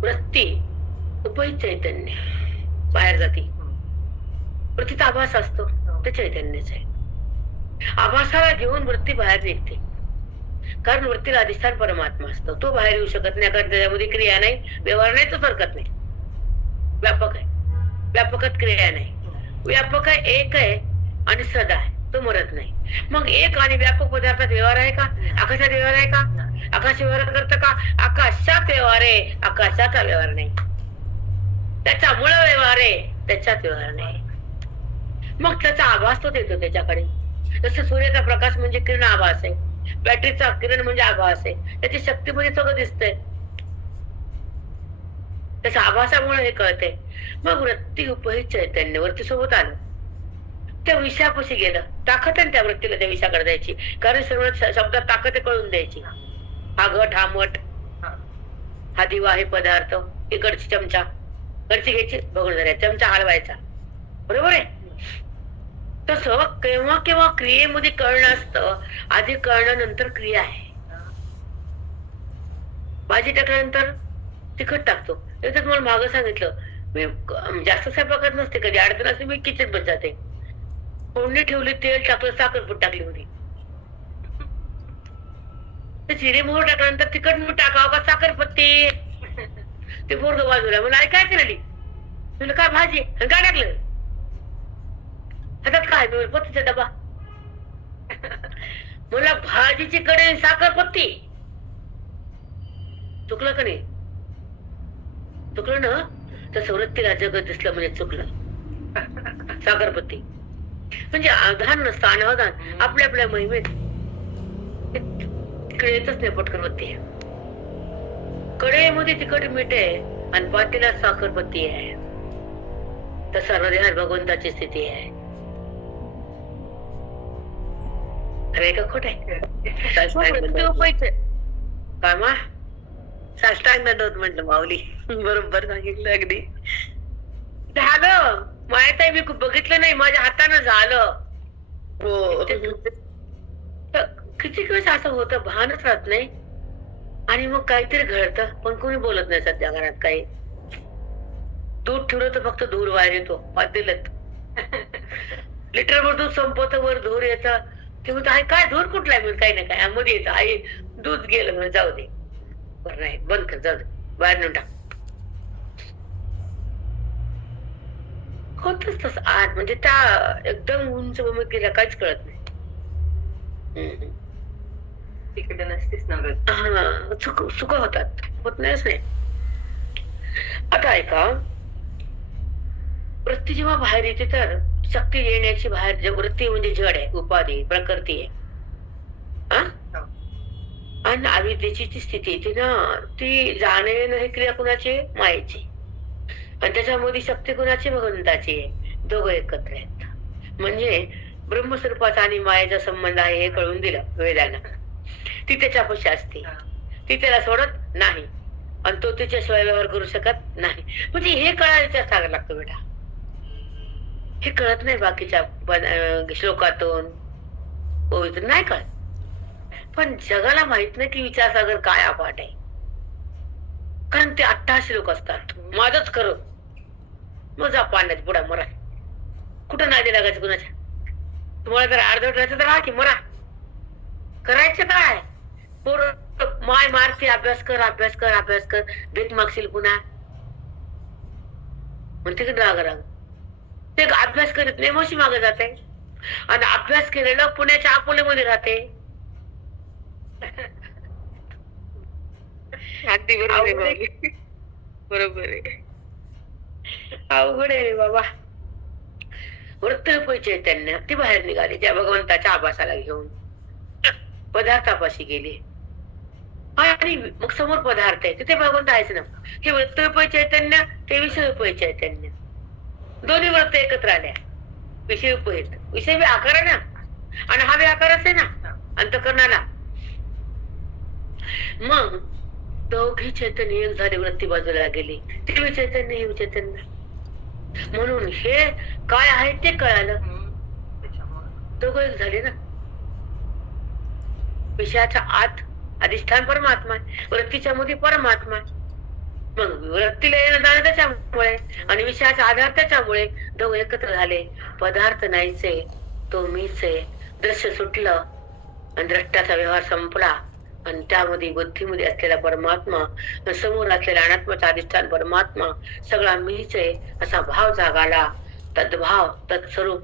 वृत्ती उपहित चैतन्य बाहेर जाते, वृत्तीचा आभास असतो, ते चैतन्यच आहे. आभासाला घेऊन वृत्ती बाहेर निघते, कारण वृत्तीला अधिष्ठान परमात्मा असतो. तो बाहेर येऊ शकत नाही, कारण त्याच्यामध्ये क्रिया नाही, व्यवहार नाही, तो सरकत नाही. व्यापक आहे, व्यापकात क्रिया नाही. व्यापक आहे, एक आहे आणि सदा आहे, तो मरत नाही. मग एक आणि व्यापक पदार्थात व्यवहार आहे का? आकाशात व्यवहार आहे का? आकाश व्यवहार करतं का? आकाशात व्यवहार आहे, आकाशाचा व्यवहार नाही. त्याचा मूळ व्यवहार आहे, त्याच्यात व्यवहार नाही. मग त्याचा आभास तो देतो त्याच्याकडे. जसं सूर्याचा प्रकाश म्हणजे किरण आभास आहे, बॅटरीचा किरण म्हणजे आभास आहे, त्याची शक्ती म्हणजे सगळं दिसतंय, त्याच्या आभासामुळे हे कळते. मग वृत्ती उपहित चैतन्य वृत्ती सोबत आलं, त्या विषयापाशी गेलं. ताकद आहे त्या वृत्तीला त्या विषयाकडे द्यायची, कारण सर्व शब्दात ताकद कळून द्यायची. हा घट, हा मठ, हा दिवा, हे पदार्थ, इकडची चमचा, कडची घ्यायची, बघून धरायचा, चमचा हलवायचा, बरोबर आहे. तसं केव्हा केव्हा क्रियेमध्ये कळणं असतं. आधी कळणं, नंतर क्रिया आहे. भाजी टाकल्यानंतर तिखट टाकतो. त्याच्यात मला मागं सांगितलं, मी जास्त स्वयंपाकात नसते, कधी अडचण असते मी किचन मध्ये जाते. फोडणी ठेवली, तेल टाकलं, साखरपूड टाकली होती. जिरे मोहर टाकल्यानंतर तिखट मीठ टाकावं का साखरपत्ती? ते पोरग बाजूला मला काय केली, तुला काय भाजी काय टाकलं हातात, काय पत्तीचा डबा. मला भाजीची कडे साखरपत्ती. चुकलं का नाही? चुकलं ना. तसं वृत्तीला जगत दिसलं म्हणजे चुकलं. साखरपत्ती म्हणजे आधान नसतं, अनाधान आपल्या आपल्या महिमेत तिकडे येतच नाही पटकन वृत्ती. कढईमध्ये तिखट मीठ आहे आणि पातेल्यात साखरपत्ती आहे. तसा हृदयात भगवंताची स्थिती आहे. खरे का खोट आहे? काय मा साष्टांग दंडवत म्हटलं माऊली. बरोबर सांगितलं अगदी. झालं माहित आहे, मी बघितलं नाही, माझ्या हातानं झालं. हो. किती दिवस असं होतं, भानच राहत नाही. आणि मग काहीतरी घडतं, पण कोणी बोलत नाही सध्या घरात. काही दूध ठेवलं तर फक्त धूर बाहेर येतो पातेल्यात. लिटरभर दूध संपवत, वर धूर येतं. ते म्हणतो आई काय धूर कुठलाय? म्हणून काही ना काय मध्ये येतं. आई दूध गेलं म्हणून जाऊ दे, बरं नाही बंद कर, जाऊ दे, बाहेर नेऊन टाक. होतच तस आत, म्हणजे त्या एकदम उंच भूमिकेला काहीच कळत नाही. तिकडे नसतेच ना. हा, चुक होतात, होत नाहीच नाही. आता ऐका, वृत्ती जेव्हा बाहेर येते तर शक्ती येण्याची बाहेर वृत्ती म्हणजे जड आहे, उपाधी, प्रकृती आहे. आणि अविद्येची ती स्थिती येते ना, ती जाणे नाही क्रिया कुणाची? मायेची. आणि त्याच्यामध्ये शक्ती कुणाची? भगवंताची आहे. दोघं एकत्र आहेत. म्हणजे ब्रह्मस्वरूपाचा आणि मायेचा संबंध आहे हे कळून दिलं वेदानं. ती त्याच्यापाशी असते, ती त्याला सोडत नाही आणि तो तिच्याशिवाय व्यवहार करू शकत नाही. म्हणजे हे कळायला सांगायला लागतं बेटा. हे कळत नाही बाकीच्या श्लोकातून, पवित्र नाही कळत. पण जगाला माहित नाही की विचारसागर काय अपाट आहे. कारण ते 88 लोक असतात. माझच खरं, मग जा पाण्यात बुडा, मरा. कुठं नाही लागायचं कुणाच्या? तुम्हाला जर अर्धवट राहायचं तर राहा की मरा. करायचं काय? पोर माय मारते, अभ्यास कर अभ्यास कर अभ्यास कर, भीक मागशील पुन्हा म्हणते की राग राग. ते अभ्यास करीत नाही, मोशी मागे जाते. आणि अभ्यास केलेलं पुण्याच्या अकोल्यामध्ये राहते. अगदी बरोबर आहे. अवघड आहे बाबा. वृत्तरूप चैतन्य ती बाहेर निघाली त्या भगवंताच्या आभासाला घेऊन, पदार्थापाशी गेली. आणि मग समोर पदार्थ आहे, तिथे भगवंत आहेच ना. हे वृत्तरूप चैतन्य, ते विषयरूप चैतन्य, दोन्ही वृत्त एकत्र आल्या. विषयरूप विषय आकार आहे ना, आणि हा आकारच आहे ना अंतःकरणाला. मग दोघी चैतन्य एक झाले, वृत्ती बाजूला गेली. ते चैतन्य हे चैतन्य. म्हणून हे काय आहे ते कळालं, दोघं एक झाले ना. विषयाच्या आत अधिष्ठान परमात्मा, वृत्तीच्या मध्ये परमात्मा. मग वृत्तीला येणं जाणं त्याच्यामुळे आणि विषयाचा आधार त्याच्यामुळे दोघं एकत्र झाले. पदार्थ नाहीचे, तो मीच आहे. दृश्य सुटलं आणि द्रष्टाचा व्यवहार संपला आणि त्यामध्ये बुद्धीमध्ये असलेला परमात्मा, समोर असलेला अनात्माचा अधिष्ठान परमात्मा, सगळा मीच आहे असा भाव जागाला. तद्भाव, तत्स्वरूप,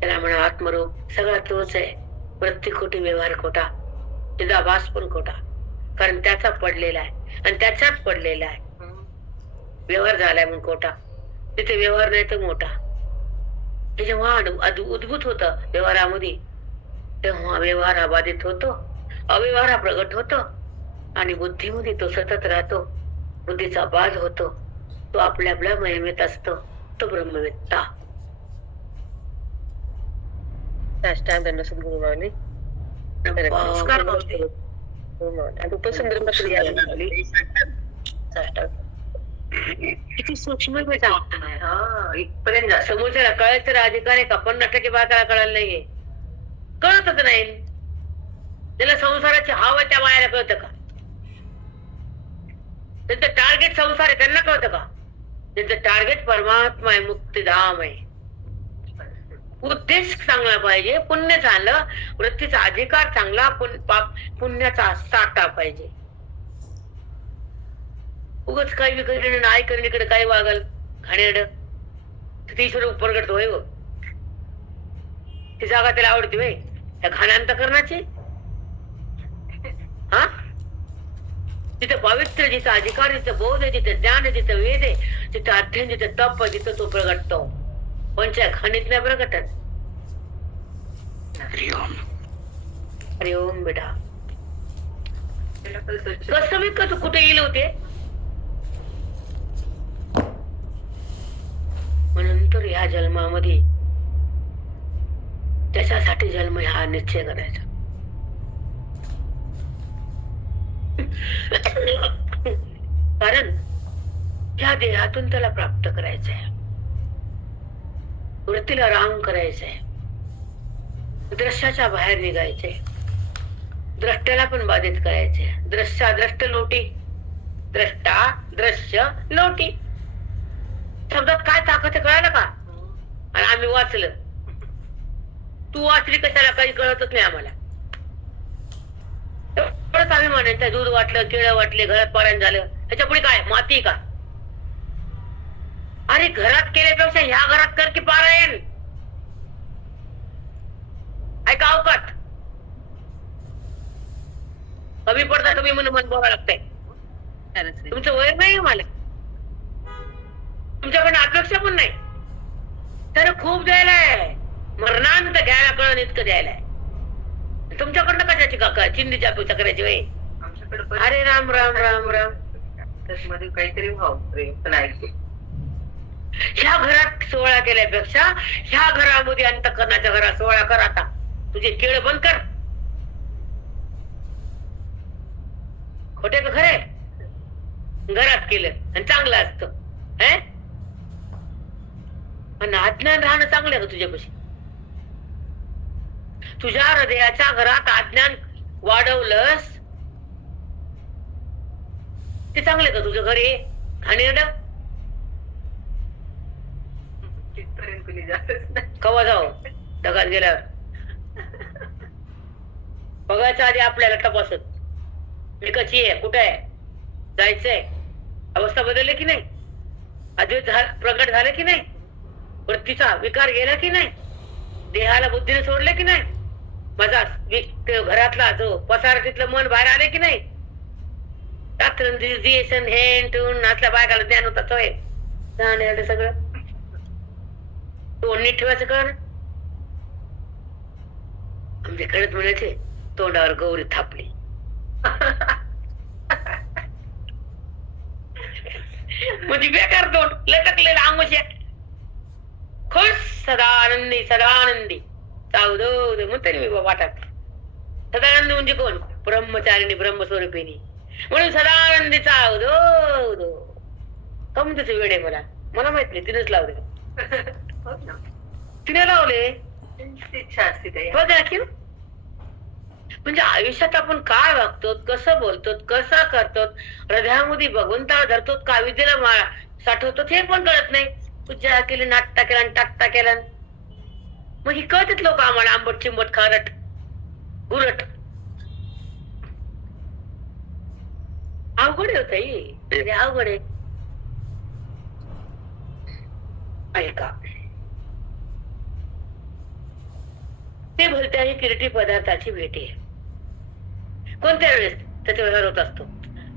त्याला म्हणा आत्मरूप, सगळा तोच आहे. वृत्ती खोटी, व्यवहार खोटा, तिचा भास पण खोटा. कारण त्याचा पडलेला आहे आणि त्याच्यात पडलेला आहे. व्यवहार झालाय म्हणून खोटा, तिथे व्यवहार नाही तर मोठा. हे जेव्हा उद्भूत होत व्यवहारामध्ये, तेव्हा व्यवहार बाधित होतो, अव्यवहार प्रगट होतो आणि बुद्धीमध्ये तो सतत राहतो. बुद्धीचा बाध होतो, तो आपल्या आपल्या महिमेत असतो, तो ब्रह्मवेत्ता. किती सूक्ष्म इथपर्यंत समोरच्याला कळायचं तर अधिकार आहे का? 50% बायकाला कळायला नाहीये, कळतच नाही. त्याला संसाराची हवा त्या मायाला कळतं का? त्यांचं टार्गेट संसार आहे, त्यांना कळतं का? त्यांचं टार्गेट परमात्मा आहे, मुक्तिधाम आहे. उद्देश चांगला पाहिजे, पुण्य चांगलं, वृत्तीचा अधिकार चांगला, पुण्याचा साठा पाहिजे. उगच काही विकरण नाही करणीकडे काही वागल घाणेरड, ती ईश्वर प्रगट होय. ती जागा त्याला आवडते वय त्या घाणांतकरणाची. हा, जिथं पवित्र, जिथं अधिकार, जिथं बोध आहे, जिथं ज्ञान आहे, जिथं वेद आहे, जिथं अध्ययन, जिथं तप आहे, तिथं तो प्रगटतो. पंचा खाणीत नाही प्रगटत. हरिओम, हरिओम बेटा. त्याला पण स्वच्छ. कसं मी कसं कुठे येईल होते. म्हणून तर या जन्मामध्ये त्याच्यासाठी जन्म हा निश्चय करायचा. कारण या देहातून त्याला प्राप्त करायचंय, वृत्तीला राम करायचंय, दृश्याच्या बाहेर निघायचंय, द्रष्ट्याला पण बाधित करायचंय. दृष्ट लोटी, द्रष्टा दृश्य लोटी. शब्दात काय ताकद आहे कळालं का? आणि आम्ही वाचलं. तू वाचली कशाला? काही कळतच नाही आम्हाला. परत आम्ही म्हणायचं दूध वाटलं, केळं वाटले, घरात पारायण झालं, त्याच्या पुढे काय माती का? अरे घरात केल्यापेक्षा ह्या घरात कर की पारायण. ऐका अवकात कमी पडता तुम्ही म्हणून मन बोलावं लागतंय. तुमचं वय नाही मला, तुमच्याकडनं अपेक्षा पण नाही. तर खूप द्यायलाय, मरणानंतर घ्यायला कळण इतकं द्यायलाय. तुमच्याकडनं कशाची काका चिंधीची अपेक्षा करायची वय? आमच्याकडे अरे राम राम राम राम. मध्ये काहीतरी भाव प्रेम पण ऐकतो. ह्या घरात सोहळा केल्यापेक्षा ह्या घरामध्ये अंतःकरणाच्या घरात सोहळा कर. आता तुझे केळ बंद कर. खोटे का खरे? घरात केलं आणि चांगलं असतं. आणि अज्ञान राहणं चांगलं आहे का तुझ्यापाशी? तुझ्या हृदयाच्या घरात अज्ञान वाढवलंस ते चांगलं का तुझं घर हे घाणेरड? तिथपर्यंत कुणी जातच नाही. कवा जाऊ ढगात गेल्यावर बघायच्या आधी आपल्याला तपासत मी कशी आहे, कुठे आहे, जायचंय, अवस्था बदलली की नाही, अद्वैत प्रकट झालं की नाही, वृत्तीचा विकार गेला की नाही, देहाला बुद्धीने सोडले की नाही, माझा घरातला जो पसार तिथलं मन बाहेर आले की नाही, नाचल्या बायकाला ज्ञान होता तोय सगळं तोंड नीट ठेवायचं कारण आमच्या कळत म्हणायचे तोंडावर गौरी थापली. म्हणजे बेकार तोंड लटकलेला आंगोश्या खुश सदानंदी सदानंदी चावदो म्हणते मी वाटात. सदानंद म्हणजे कोण? ब्रह्मचारिणी ब्रह्मस्वरूपिणी. म्हणून सदानंदी चावदो कम त्याचे वेळे मला मला माहित नाही. तिनेच लावले. तिने लावले इच्छा असते ते. बघा की म्हणजे आयुष्यात आपण काय वागतो, कसं बोलतो, कसं करतो, हृदयामध्ये भगवंताला धरतो का विद्येला साठवतो हे पण कळत नाही. पूजा केली, नाट्टा केला आणि टाकटा केला. मग ही कळतात लोक आम्हाला आंबट चिंबट खारट उलट. अवघड होत अवघड आहे. ऐका ते भलत्या ही किरटी पदार्थाची भेट आहे. कोणत्या वेळेस त्याचा व्यवहार होत असतो,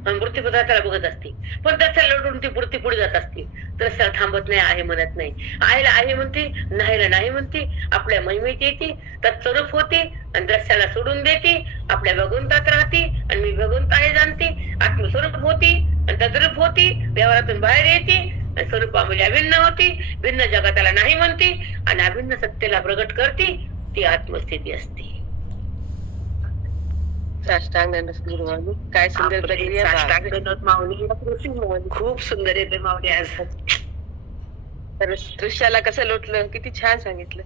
मृत्यू पदार्थाला बघत असते, पण त्याच्या लढून ती वृत्ती पुढे जात असते. दृश्याला थांबत नाही, आहे म्हणत नाही, आईला आहे म्हणते, नाहीला नाही म्हणते, आपल्या महिमेची येते, तत्स्वरूप होते आणि दृश्याला सोडून देते, आपल्या भगवंतात राहते आणि मी भगवंत आहे जाणते, आत्मस्वरूप होती आणि तद्रूप होती, व्यवहारातून बाहेर येते आणि स्वरूपामध्ये अभिन्न होती, भिन्न जगाताला नाही म्हणते आणि अभिन्न सत्तेला प्रगट करते. ती आत्मस्थिती असते. काय सुंदर प्रक्रिया. खूप सुंदर येते माऊली आज. तर दृश्याला कसं लोटलं, किती छान सांगितलं.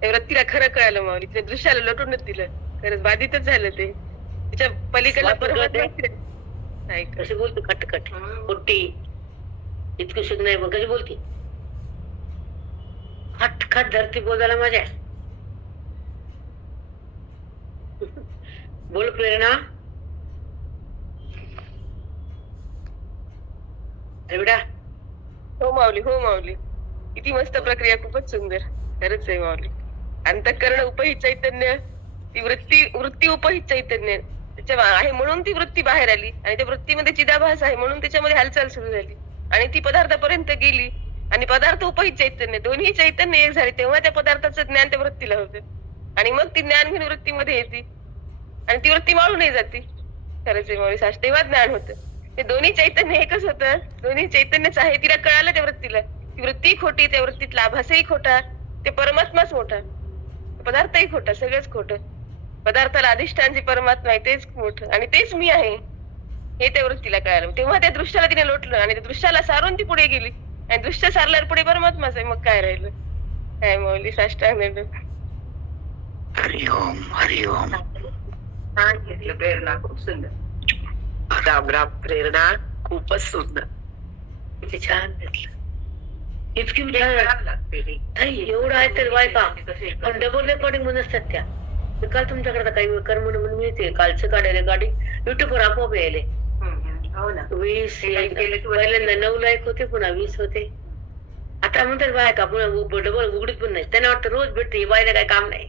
त्या वृत्तीला खरं कळालं माऊली, त्या दृश्याला लोटूनच दिलं. खरंच बाधितच झालं ते. तिच्या पलीकडला परमात्मा कशी बोलते खटखट कुट्टी इतकं सुख नाही. बघ कशी बोलते खटखट धरती बोलायला माझ्या. बोल प्रेरणा. बेटा हो माऊली, हो माऊली, किती मस्त प्रक्रिया, खूपच सुंदर. खरंच आहे माऊली. अंतःकरण उपहित चैतन्य, ती वृत्ती उपहित चैतन्य त्याच्या आहे म्हणून ती वृत्ती बाहेर आली आणि त्या वृत्तीमध्ये चिदाभास आहे म्हणून त्याच्यामध्ये हालचाल सुरू झाली आणि ती पदार्थापर्यंत गेली आणि पदार्थ उपहित चैतन्य, दोन्ही चैतन्य एक झाले तेव्हा त्या पदार्थाचं ज्ञान त्या वृत्तीला होतं आणि मग ती ज्ञान घेऊन वृत्तीमध्ये येते आणि ती वृत्ती वाळूनही जाते. खरंच आहे माऊली साष्ट तेव्हा ज्ञान होतं. ते दोन्ही चैतन्य एकच होतं, दोन्ही चैतन्यच आहे. तिला कळालं त्या वृत्तीला, ती वृत्ती खोटी, त्या वृत्तीतला आभासही खोटा, ते परमात्माच मोठा, पदार्थही खोटा, सगळंच खोटं. पदार्थाला अधिष्ठान जे परमात्मा आहे तेच मोठं आणि तेच मी आहे हे त्या वृत्तीला कळालं. तेव्हा त्या दृश्याला तिने लोटलं आणि त्या दृश्याला सारून ती पुढे गेली आणि दृश्य सारल्यावर पुढे परमात्माच आहे. मग काय राहिलं? काय माऊली साष्टांग हरिओम हरिओम. छान घेतलं प्रेरणा, खूप सुंदर. राम राम. प्रेरणा खूपच सुंदर. किती छान घेतलं. इतकी ते छान करावं लागते हे. नाही एवढं आहे तर बायका कसे पण डबल रेकॉर्डिंग म्हणून असतात त्या. मी काल तुमच्याकडे काही कर म्हणून मिळते कालचं काढे रेकॉर्डिंग युट्यूबवर आपोआप यायले. हो ना. 20 ते काही केलं की पहिल्यांदा 9 लाईक होते पुन्हा 20 होते. आता म्हणतात बायका पुन्हा डबल उघडीत पण नाही. त्यांना वाटतं रोज भेटते बायला काही काम नाही,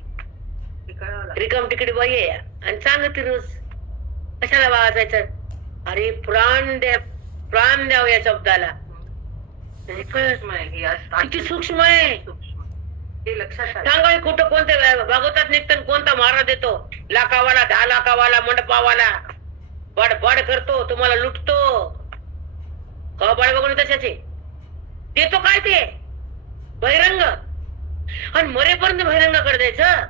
ते करावं लागतं. रिकाम तिकडे बाई आहे आणि सांगते रोज कशाला वाचायचं. अरे प्राण द्याव या शब्दाला. म्हणजे कळत सूक्ष्म आहे हे, किती सूक्ष्म आहे. सूक्ष्म. ते लक्षात आलं. सांगा कुठं कोणत्या भागवतात निघतं कोणता महाराज देतो. लाखावाला 10 लाखावाला मंडपावाला बड करतो, तुम्हाला लुटतो. का बड बघून कशाचे देतो काय ते बहिरंग आणि मरेपर्यंत बहिरंगाकडे द्यायचं.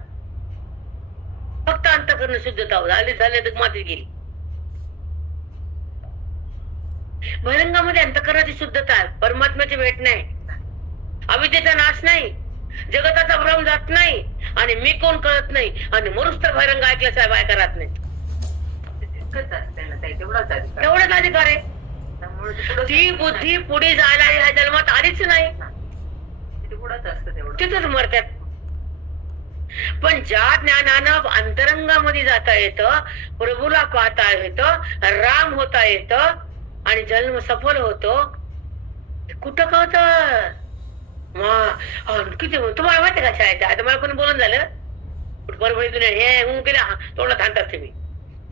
फक्त अंतःकरण शुद्धता झाले तर माती गेली. बहिरंगामध्ये अंतःकरणाची शुद्धता आहे, परमात्म्याची भेट नाही, अविद्येचा नाश नाही, जगताचा भ्रम जात नाही आणि मी कोण कळत नाही आणि मरुस तर बहिरंग ऐकल्याशिवाय बायका राहत नाही. तितकंच असतं ना ताई, तेवढाच अधिकार. एवढंच अधिकार आहे. त्यामुळे ते पुढं ती बुद्धी पुढे जायला ह्या जन्मात आलीच नाही, ते पुढंच असतं तेवढं. तिथंच मरतात. पण ज्या ज्ञानानं अंतरंगामध्ये जाता येतं, प्रभूला पाहता येतं, राम होता येतं आणि जन्म सफल होतो, कुठं कळत. किती तुम्हाला माहिती का शाळेत आता मला कोणी बोलून झालं परभणीतून हे केलं तोंडात आणतात तुम्ही.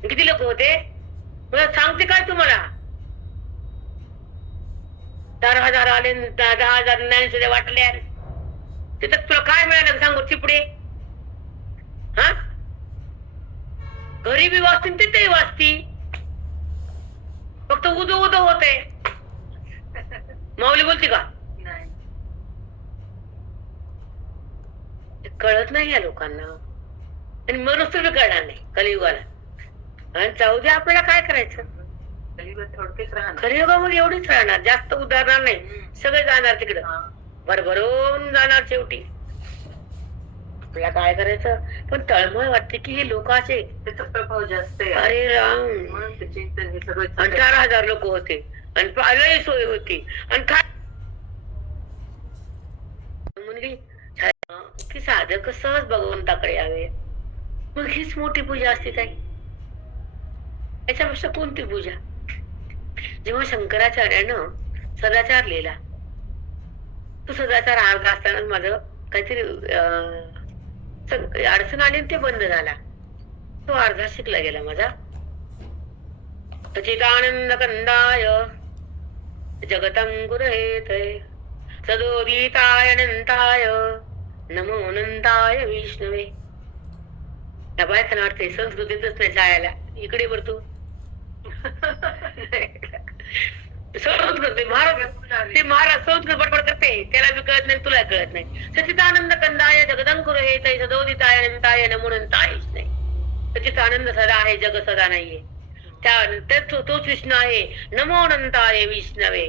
किती लोक होते मला सांगते काय तुम्हाला. 4,000 आले, 10,000 नाही सुद्धा वाटले. तिथं तुला काय मिळालं सांगू चिपडे. हा गरीबी वाचती तिथेही वाचती, फक्त उदो होते. माऊली बोलते का नाही. ते कळत नाही या लोकांना आणि मनुष्य बी कळणार नाही कलियुगाला. आणि जाऊ दे आपल्याला काय करायचं. कलियुगात थोडकेच राहणार. कलियुगामध्ये एवढीच राहणार, जास्त उधारणार नाही. सगळे जाणार तिकडं, हा. भरभरून जाणार शेवटी. आपल्याला काय करायचं. पण तळमळ वाटते की हे लोक असे. त्याचा प्रभाव जास्त आहे. अरे राम, म्हणून ते चिंतन हे सगळं 18,000 लोक होते आणि पालही सोय होती आणि काय म्हणली की साधक सहज भगवंताकडे यावे. मग हीच मोठी पूजा असते ताई. याच्यापेक्षा कोणती पूजा. जेव्हा शंकराचार्यानं सदाचार लिहिला, तो सदाचार अर्ध असताना माझं काहीतरी अडचण आली ते बंद झाला. तो अर्धा शिकला गेला माझा. सचिदानंद कंदाय जगतं गुरहेतये सदोदिताय अनंताय नमो अनंताय विष्णवे. त्या बायकांना वाटतंय संस्कृतीतच नाही जायला. इकडे बर तू संस्कृत ते महाराज संस्कृत बडबड करते, त्याला बी कळत नाही तुला कळत नाही. सचिदानंद कंदाय जगदं गुरहेतये सदोदिताय अनंताय नमो अनंताय विष्णवे. सचिदानंद सदा आहे, जग सदा नाहीये. तोच विष्णू आहे. नमो अनंताय विष्णवे.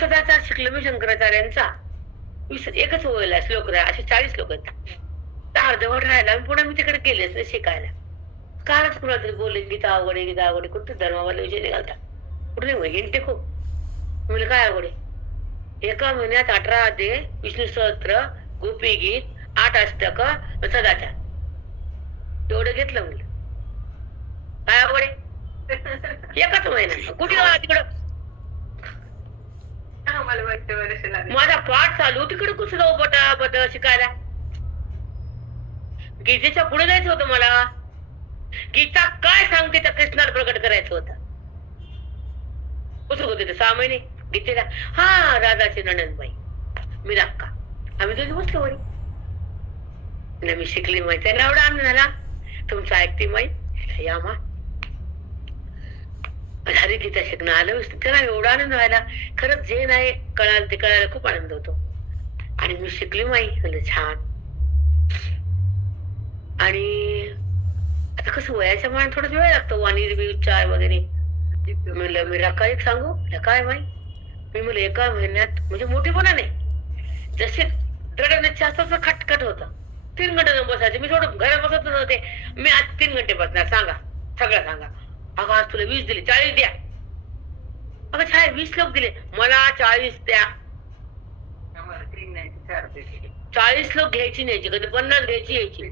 सदाचार शिकलो मी शंकराचार्यांचा. एकच होईल श्लोक असे 40 लोक आहेत. अर्धवट राहिला पुन्हा मी तिकडे गेलेच नाही शिकायला. कालच कुणाला तरी बोलले गीता अवघडे कुठे धर्मावाले विषय निघालता कुठे नाही हिंटे खूप. म्हणजे काय अवघडे. एका महिन्यात 18 अध्याय, विष्णू सहस्त्र, गोपी गीत, 8 अष्टक, सदाचार एवढं घेतलं म्हणलं. काय अवघडे. एकच महिना कुठे तिकडं आम्हाला मागच्या वर्षी लागलं. माझा पाठ चालू तिकडे कुठं जाऊ पट शिकायला. गीतेच्या पुढे जायचं होतं मला. गीता काय सांगते त्या कृष्णाला प्रकट करायचं होतं. कसं होते ते 6 महिने गीतेला. हा राधाची नणंदबाई मी राक्का आम्ही दोघी बसलो वरी. म्हणजे मी शिकली माहिती त्याला एवढा आनंद झाला. तुमचं ऐकते माई या मा झाली गीता शिकणं आलं. त्याला एवढा आनंद व्हायला. खरंच जे नाही कळालं ते कळायला खूप आनंद होतो. आणि मी शिकली माई म्हणलं छान. आणि आता कसं वयाच्या मानाने थोडा वेळ लागतो वाणी उच्चार वगैरे. म्हणलं मी रका एक सांगू काय माई. मी म्हणलं एका महिन्यात म्हणजे मोठेपणा नाही जसे दृढनिश्चय असतात खटखट होत. 3 घंटे बसायचे. मी थोडं घरात बसत नव्हते. मी आज 3 घंटे बसणार. सांगा सगळं सांगा. अगं आज तुला 20 दिले 40 द्या. अगं छाय 20 लोक दिले मला 40 द्या. 40 लोक घ्यायची न्यायची कधी 50 घ्यायची यायची.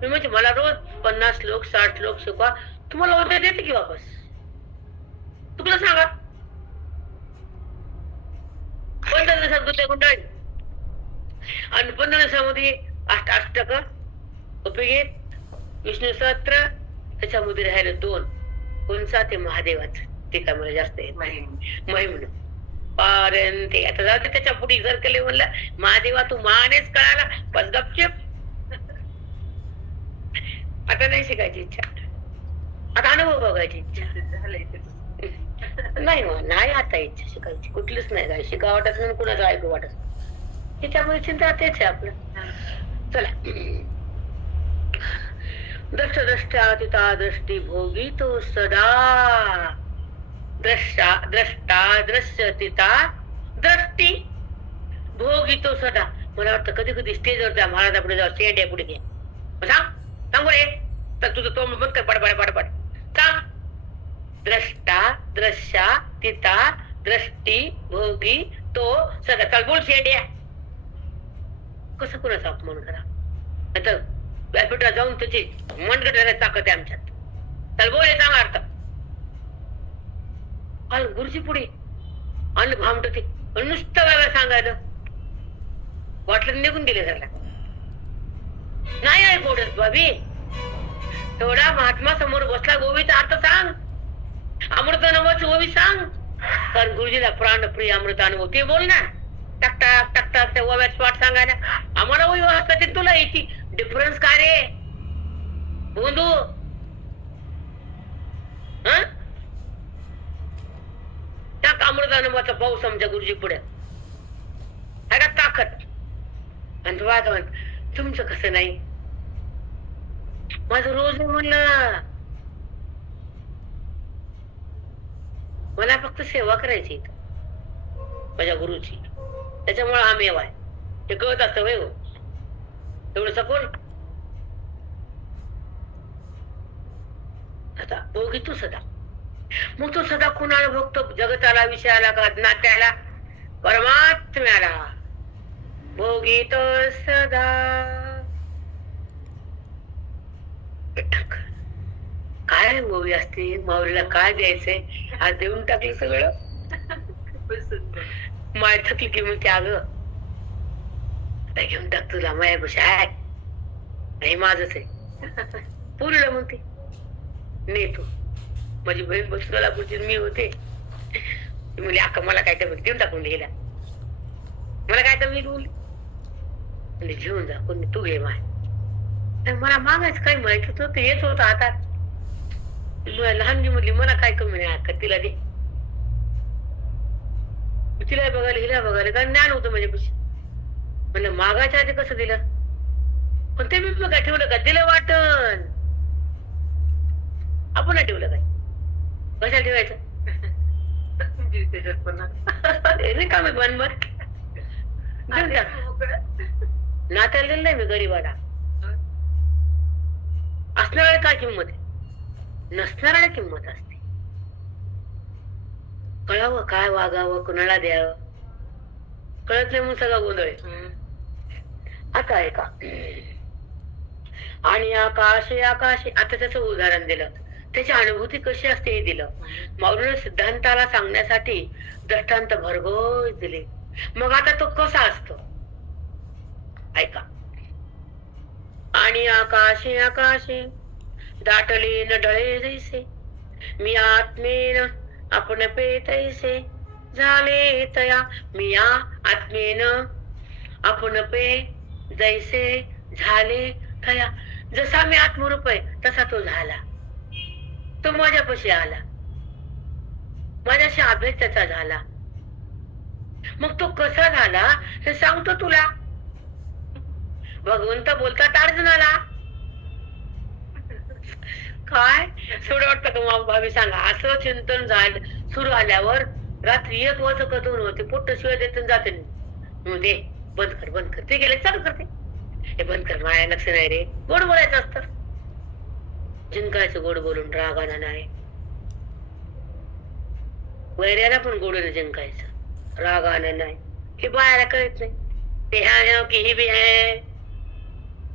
मी म्हणजे मला रोज 50 लोक 60 लोक शिकवा. तुम्हाला ऑर्डर देते की वापस तुला सांगा. 15 दिवसात दुसऱ्या गुंडाळी आणि 15 दिवसामध्ये अष्टक उपयोगी विष्णू सहस्त्र त्याच्यामध्ये राहिलं 2. कोणचा ते महादेवाचं. ते काय मला जास्त येत नाही. महिम पर्यंत आता जाऊ दे. त्याच्या पुढे घर केले म्हणलं महादेवा तू महानेच कळाला बस गपचूप. आता नाही शिकायची इच्छा. आता अनुभव बघायची इच्छा नाही. नाही आता इच्छा शिकायची कुठलीच नाही. काय शिका वाटत नाही कुणाचं ऐकू वाटत. त्याच्यामुळे चिंता तेच आहे आपलं. चला दृष्ट द्रष्टा तिता दृष्टी भोगी तो सदा. द्रष्टा दृश्य तिता दृष्टी भोगी तो सदा. मला वाटतं कधी कधी स्टेजवर त्या महाराजा जाऊ शेंड्या पुढे घे सांग रे तर तुझं तो बंद कर पडपड पडपड सांग. द्रष्टा दृश्या तिता दृष्टी भोगी तो सदा. चल बोल शेंड्या. कसं कुणाचा अपमान करा. आता व्यासपीठाला जाऊन त्याची मनगटाला ताकद आहे आमच्यात. चल बोल सांग अर्थ. गुरुजी पुढे आणि भामट ते नुसतं वेगळं सांगायचं वाटलं निघून गेले घरला. नाही आहे गोडच बाबी. तेवढा महात्मा समोर बसला गोवीचा अर्थ सांग. अमृत नवच गोवी सांग. कारण गुरुजीला प्राण प्रिय अमृत अनुभव ते बोल ना. टाकटाक टाकटाक त्या ओव्यात पाठ सांगायला आम्हाला वही वाचता तुला याची डिफरन्स काय रे बोंधू. टाक अमृत अनुभवाचा पाऊस आमच्या गुरुजी पुढे ताकद. आणि तुमचं कसं नाही. माझं रोज म्हणलं मला फक्त सेवा करायची माझ्या गुरुची. त्याच्यामुळे आम्ही आहे हे कळत असतं वय तेवढं सपोर्ट. आता भोगी तू सदा. मग तो सदा कुणाला बघतो. जगताला विषयाला का नात्याला परमात्म्याला भोगी तो सदा. काय मूवी असते माऊलीला काय द्यायचंय आज देऊन टाकलं सगळं. माय थकली की मग त्या ग घेऊन टाक तुला माया बस आहे हे माझच आहे पूर्ण म्हणते नेतो. माझी बहीण बसला मी होते म्हणजे अक्का मला काय तर देऊन टाकून गेला. मला काय तर मी बोलली म्हणजे घेऊन जा कोणी तू घे माय. मला मागायचं काही माहितीच होतं येत होतं हातात. लहानगी मधली मला काय कमी नाही अक्का तिला दे. तिला बघायला हिला बघायला कारण ज्ञान होतं माझ्यापाशी. म्हणजे मागायच्या आधी कसं दिलं पण ते मी काय ठेवलं का दिलं वाटण. आपण नाही ठेवलं काय कशाला ठेवायचं. का मी बनबर नात्याला दिलं नाही मी गरीबाला. असणाऱ्या काय किंमत आहे नसणाऱ्या किंमत असते. कळावं काय वागावं कुणाला द्यावं कळत नाही म्हणून सगळा गोंधळ आहे. आता आहे का आणि आकाश आकाश आता त्याचं उदाहरण दिलं. त्याची अनुभूती कशी असते हे दिलं. माऊलीने सिद्धांताला सांगण्यासाठी दृष्टांत भरघोस दिले. मग आता तो कसा असतो ऐका. आणि आकाशे आकाशे दाटले न ढळे जैसे मी आत्मेन आपण पे तैसे झाले तया. मी या आत्मेन आपण पे जैसे झाले थया. जसा मी आत्मरूप आहे तसा तो झाला. तो माझ्यापाशी आला, माझ्याशी अभेद त्याचा झाला. मग तो कसा झाला हे सांगतो तुला. भगवंत बोलतात अर्जुनाला. काय थोडं वाटतं का मग भावी सांगा. असं चिंतन झालं सुरू आल्यावर रात्री 1 वाजता 2 होते. पोट्ट शिवाय देत जाते दे बंद कर बंद कर. ते गेले चालू करते. हे बंद कर, माया लक्ष नाही रे. गोड बोलायचं असतं. जिंकायचं गोड बोलून, रागाना नाही. वैऱ्याला पण गोडीने जिंकायचं, रागाने नाही. हे बाहेर कळत नाही. ते ह्या की ही बी आहे.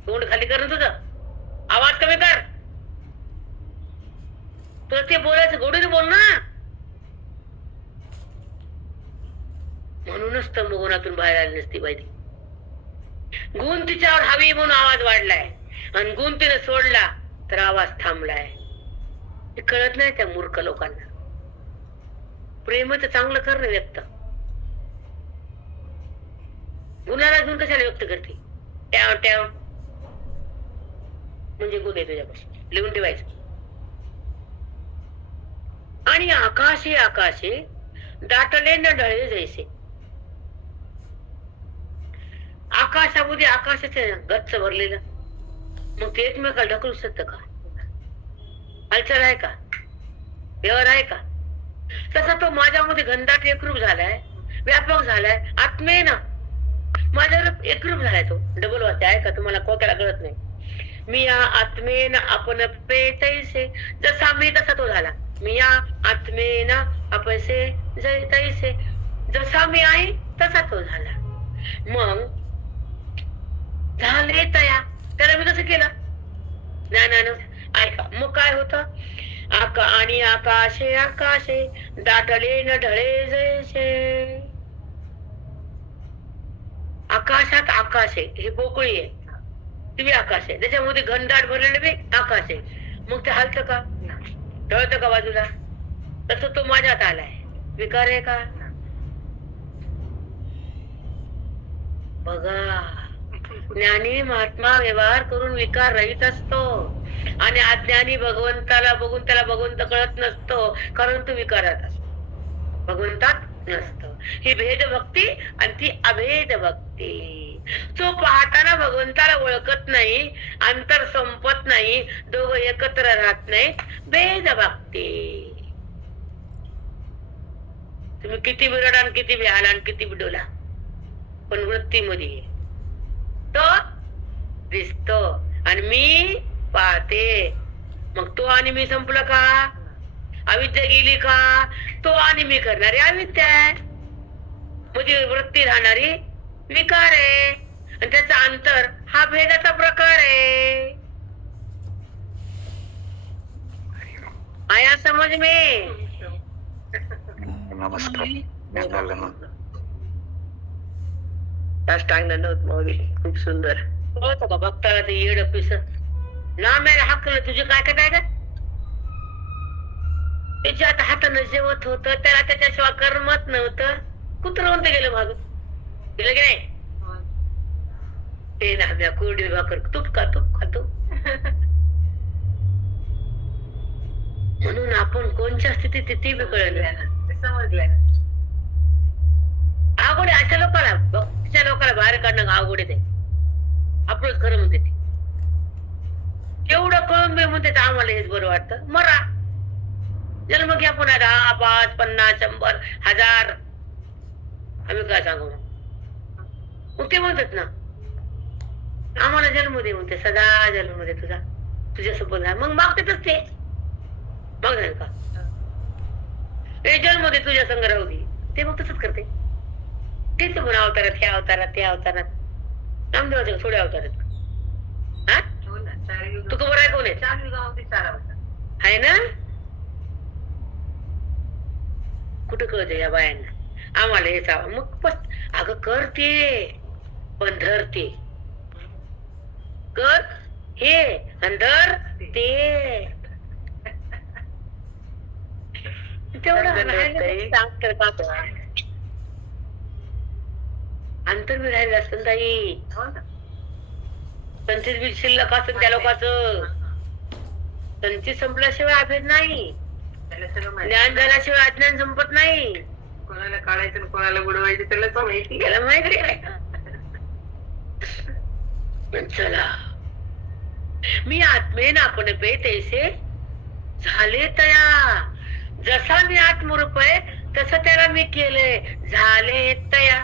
तोंड खाली कर ना तुझं, आवाज कमी कर. तुला ते बोलायचं गोडीने बोल ना. म्हणूनच तमोगुणातून बाहेर आली नसती पाहिजे. गुण तिच्यावर हवी म्हणून आवाज वाढलाय, आणि गुण तिने सोडला तर आवाज थांबलाय. हे कळत नाही त्या मूर्ख लोकांना. प्रेमाचं चांगलं कर ना व्यक्त. गुणाला गुण कशाला व्यक्त करते. ट्याव ट्याव म्हणजे गुण आहे तुझ्यापाशी, लिहून ठेवायचं. आणि आकाशे आकाशे दाटले न ढळे जैसे. आकाशामध्ये आकाशाचं गच्च भरलेलं, मग ते एकमेकाला ढकलू शकतं का. हालचाल आहे का, व्यवहार आहे का. तसा तो माझ्यामध्ये घनदाट एकरूप झालाय, व्यापक झालाय. आत्मेन माझ्या एकरूप झालाय. तो डबल वाचते आहे का तुम्हाला, कोक्याला कळत नाही. मी या आत्मेन आपण तैसे. जसा मी तसा तो झाला. मी या आत्मेन आपसे तैसे. जसा मी आहे तसा तो झाला. मग झाले तया. त्याला मी कसं केलं ज्ञानानं. ऐका मग काय होतं. आणि आकाशे आकाशे दाटले न ढळे जैसे. आकाशात आकाश आहे, ही पोकळी आहे, ती बी आकाश आहे. त्याच्यामध्ये घनदाट भरलेलं बी आकाश आहे. मग ते हालतं का, ढळतं का बाजूला. तसं तो माझ्यात आलाय. विकार आहे का बघा. ज्ञानी महात्मा व्यवहार करून विकार रहित असतो, आणि अज्ञानी भगवंताला बघून त्याला भगवंत कळत नसतो, कारण तो विकारात असतो, भगवंतात नसतो. ही भेद भक्ती आणि ती अभेद भक्ती. तो पाहताना भगवंताला ओळखत नाही, अंतर संपत नाही, दोघं एकत्र राहत नाही. भेद भक्ती. तुम्ही किती बिरडा आणि किती बिहाला आणि किती बिडोला, पण वृत्तीमध्ये तो दिसतो आणि मी पाहते. मग तो आणि मी संपलं का, अविद्या गेली का. तो आणि मी करणारी अविद्या आहे, म्हणजे वृत्ती राहणारी विकार आहे, आणि त्याचा अंतर हा भेदाचा प्रकार आहे. आया समज में. नमस्कार. खूप सुंदर. कळतं का भक्ताला ते येड पिस ना मेला हाकलं. तुझे काय काय का त्याच्या आता हातानं जेवत होत, त्याला त्याच्याशिवाय कर्मत नव्हतं. कुत्र म्हणते गेलं माग गेलं की नाही. ते ना कोरडी भाकर तूप खातो. म्हणून आपण कोणत्या स्थितीत ते बी कळलं समजलं. अवघड आहे. अशा लोकांना, भक्तीच्या लोकांना बाहेर काढणं अवघड आहे. आपलंच खरं म्हणते ते. एवढं कळून मी म्हणते आम्हाला हेच बरं वाटतं. मरा जन्म घ्या पुन्हा 10, 5, 50, 100, 1000. आम्ही काय सांगू. मग ते म्हणतात ना आम्हाला जन्म दे, म्हणते सदा जन्म दे तुझा, तुझ्यासोबत आहे. मग मागतेच ते मग का हे जन्म दे तुझ्या संग राहू दे. ते मग तसंच करते. तेच म्हणून अवतारात, ह्या अवतारात, त्या अवतारात. नामदेवाच्या थोड्या अवतारात. हा तू खबर आहे कोण आहे ना. कुठं कळते या बायांना. आम्हाला हेच मग अगं करते पण धरते. कर हे अंदर ते तेवढं अंतर बी राहिलं असतं ताई. संचित बी शिल्लक असेल त्या लोकांचं. संचित संपल्याशिवाय अभेद नाही. त्याला सगळं माहिती. ज्ञान झाल्याशिवाय अज्ञान संपत नाही. कोणाला काढायचं आणि कोणाला बुडवायचं त्याला तर माहिती. त्याला माहिती आहे. चला, मी आत्मेन आपण पे तैसे झाले तया. जसा मी आत्मरूप आहे तसं त्याला मी केलंय, झाले तया.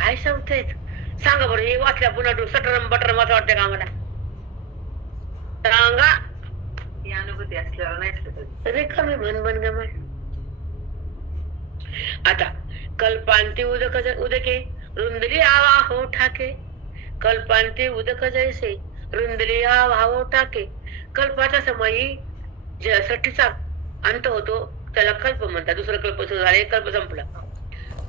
काय सांगताय? सांगा बरं, हे वाचल्या पुन्हा सटरम बटरम असं वाटतं का आम्हाला? सांगा. ही अनुभूती असल्यावर नाही शकत. रिकामी भनभन गमन. आता कल्पांती उदक उदके रुंदली आवा हो ठाके. कल्पांती उदक जैसे रुंदली आवा हो टाके. कल्पाच्या समयी जे सठीचा अंत होतो त्याला कल्प म्हणतात. दुसरं कल्प सुरू झाले, कल्प संपला.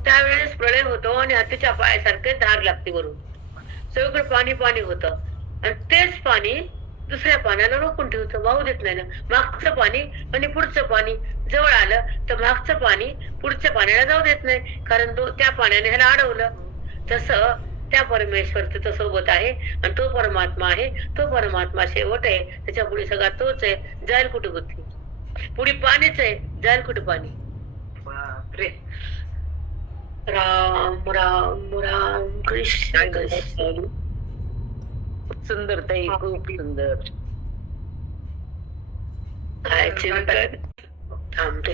त्यावेळेस प्रलय होतो आणि हत्तीच्या पायासारखे धार लागते वरून. सगळीकडे पाणी पाणी होतं आणि तेच पाणी दुसऱ्या पाण्याला रोखून ठेवतं, वाहू देत नाही ना. मागचं पाणी आणि पुढचं पाणी जवळ आलं तर मागचं पाणी पुढच्या पाण्याला जाऊ देत नाही, कारण त्या पाण्याने ह्याला अडवलं. तसं त्या परमेश्वर सोबत आहे आणि तो परमात्मा आहे. तो परमात्मा शेवट आहे, त्याच्या पुढे सगळा तोच आहे. जाईल कुठे बुद्धी? पुढे पाणीच आहे, जाईल कुठे पाणी? बापरे. राम राम राम कृष्ण कृष्ण. खूप सुंदर ताई, खूप सुंदर. काय चिंतन थांबते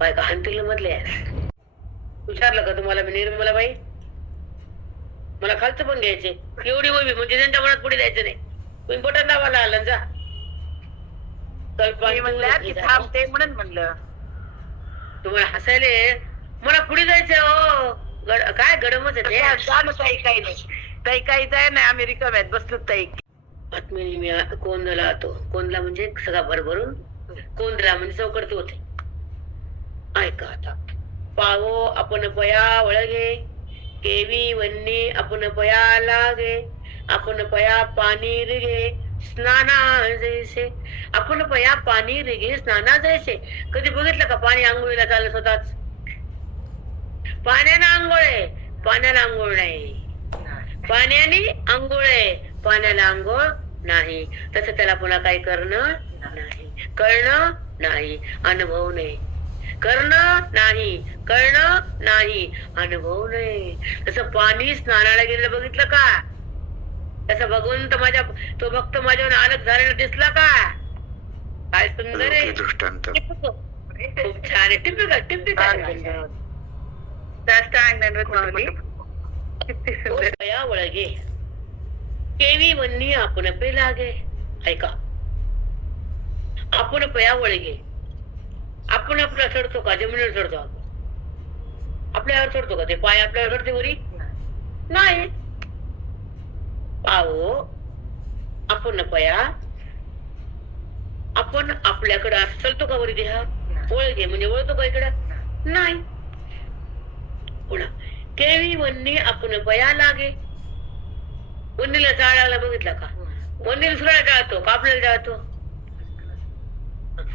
बायका हानतील मधले. विचारलं का तुम्हाला मी निर्मलाबाई? मला खालचं पण घ्यायचे, एवढी उभी म्हणजे त्यांच्या मनात पुढे द्यायचं नाही. तुम्ही बटन लावायला आलं जा. थांबते म्हणून म्हणलं. तुम्हाला हसायले मला पुढे जायचंय. हो काय गडमच आहे ते. ताई काही नाही, ताई काही जाय नाही, आम्ही रिकाम्यात बसलो ताई. आत्मेने मी कोंदला तो. कोंदला म्हणजे सगळा भरभरून, कोंदला म्हणजे चौकडते होते. ऐका आता. पावो आपण पया वळगे, केवी वन्नी आपण पया लागे. आपण पया पाणी रिगे स्नाना जैसे. आपण पया पाणी रिगे स्नाना जैसे. कधी बघितलं का पाणी आंघोळीला चाललं स्वतःच? पाण्यानं आंघोळ आहे, पाण्याला आंघोळ नाही. पाण्याने आंघोळ आहे, पाण्याला आंघोळ नाही. तसं त्याला पुन्हा काही करणं नाही, कळणं नाही, अनुभव नाही. करणं नाही, कळणं नाही, अनुभव नाही. तसं पाणी स्नानाला गेलेलं बघितलं का? तसं भगवंत माझ्या, तो भक्त माझ्यावर अलग झालेला दिसला का? काय सुंदर आहे. दृष्टांत. खूप छान आहे. Typical typical. पया वळगे केवी वन्नी आपण पे लागे. ऐका. आपण पया वळगे. आपण आपला चढतो का? जमिनीवर चढतो आपण? आपल्यावर चढतो का? ते पाय आपल्यावर चढते वरी? नाही. पाहो आपण पया, आपण आपल्याकडे चलतो का वरी देहा? वळगे म्हणजे वळतो का इकडं? नाही. पुन्हा केवी वन्नी आपण पया लागे. वन्नीला जाळाला बघितला का? वन्नीला सुद्धा जाळतो का आपल्याला जाळतो?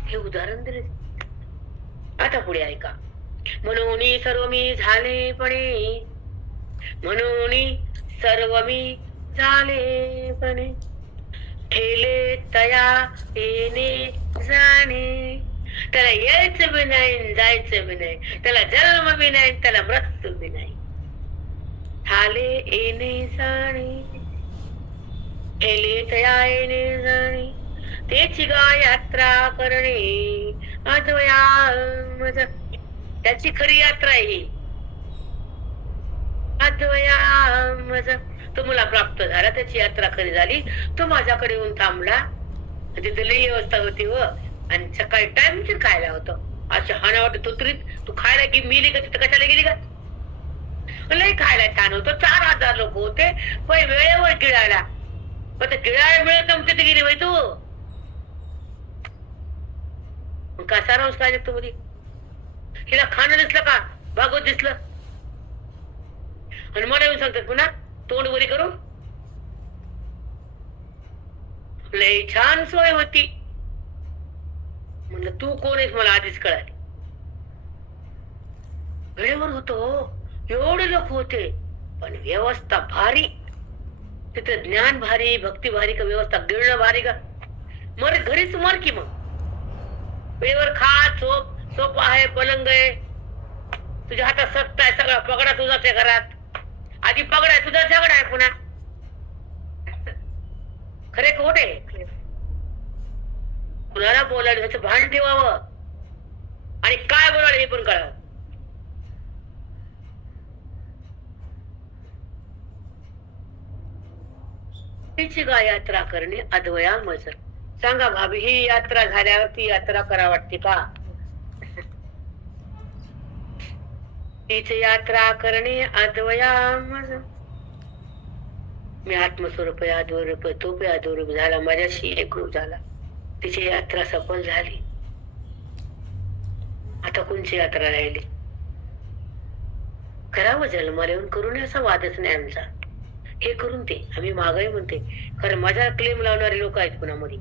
हे उदाहरण दिले. आता पुढे ऐका. म्हणून सर्व मी झालेपणे, म्हणून सर्व मी झालेपणे. ठेले तया येणे जाणे. त्याला यायचं बी नाही, जायचं बी नाही, त्याला जन्म बी नाही, त्याला मृत्यू बी नाही. झाले येणे जाणे. ठेले तया येणे जाणे. त्याची गा यात्रा करणे अद्वया मज. त्याची खरी यात्रा आहे ही. अद्वया मज. तो मला प्राप्त झाला, त्याची यात्रा खरी झाली. तो माझ्याकडे येऊन थांबला. तिथे लई व्यवस्था होती व, आणि सकाळी टाइमशीर खायला होतं. अशा हाना वाटत तुतरीत. तू खायला की मिली का? तिथं कशाला गेली का? लई खायला छान होतं. 4000 लोक होते, पण वेळेवर गिळायला. पण ते गिळायला मिळत नव्हते, तिथे गेली बाई तू. कसा राहूस काय तू मध्ये? हिला खाणं दिसलं का? भागवत दिसलं? आणि मला येऊन सांगतात पुन्हा तोंड वरी करून. लई छान सोय होती. म्हणलं तू कोण आहेस मला आधीच कळाली. वेळेवर होतो, एवढे लोक होते, पण व्यवस्था भारी, तिथं ज्ञान भारी, भक्ती भारी का व्यवस्था गिळणं भारी का? मर घरीच मर की मग. वेळेवर खा, सोप आहे, पलंग आहे, तुझ्या हातात सत्ता आहे, सगळा पगडा तुझाच आहे घरात. आधी पगडा आहे तुझा, झगडा आहे पुन्हा. खरे खोटे कुणाला बोलायला त्याचं भान ठेवावं आणि काय बोलायला हे पण कळावं. तिची गा यात्रा करणे अद्वया मज. सांगा भाभी, ही यात्रा झाल्यावर ती यात्रा करा वाटते का? तिची यात्रा करणे अद्वया मज. मी आत्मस्वरूप अद्वरूप, तो पे अद्वरूप झाला, माझ्याशी एकरूप झाला. तिची यात्रा सफल झाली. आता कोणची यात्रा राहिली? करावं जन्माला येऊन करून, असा वादच नाही आमचा. हे करून ते आम्ही मागाई म्हणते. खरं माझा क्लेम लावणारे लोक आहेत पुण्यामध्ये.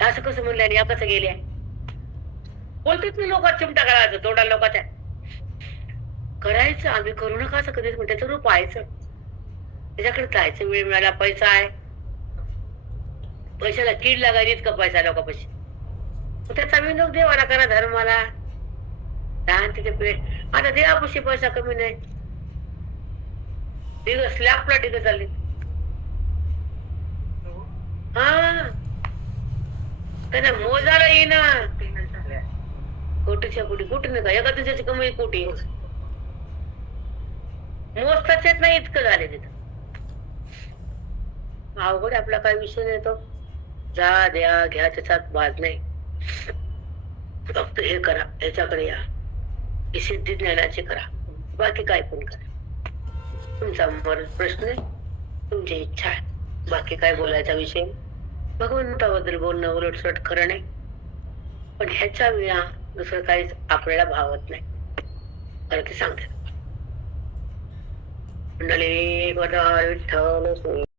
असं कसं म्हणलं आणि या कसं गेल्या बोलतेच मी. लोकात चिमटा करायचं तोंडाला लोकांच्या. करायचं आम्ही करू नका असं कधीच म्हणते. त्याचं रूप पाहायचं, त्याच्याकडे जायचं. वेळ मिळाला, पैसा आहे, पैशाला कीड लागायची इतका पैसा लोकांपाशी. त्याचा विनोद देवाला करा, धर्माला लहान तिथे पेट. आता देवापाशी पैसा कमी नाही. दिवस स्लॅपला टिक चालली. हा त्यांना मोजाला येईना. कोटीच्या कोटी, कुठे नाही का एका दिवसाची कमाई कोटी. मोजताच येत नाही इतकं झाले तिथं. अवघड आपला काय विषय नाही तो. जा द्या घ्या त्याच्यात बाज नाही. फक्त हे करा, याच्याकडे या, ही सिद्धी ज्ञानाची करा, बाकी काय पण करा. तुमचा प्रश्न आहे, तुमची इच्छा आहे. बाकी काय बोलायचा विषय? भगवंताबद्दल बोलणं उलटसुलट खरं नाही, पण ह्याच्या विना दुसरं काहीच आपल्याला भावत नाही. खरं ते सांगते. मंडळी विठ्ठल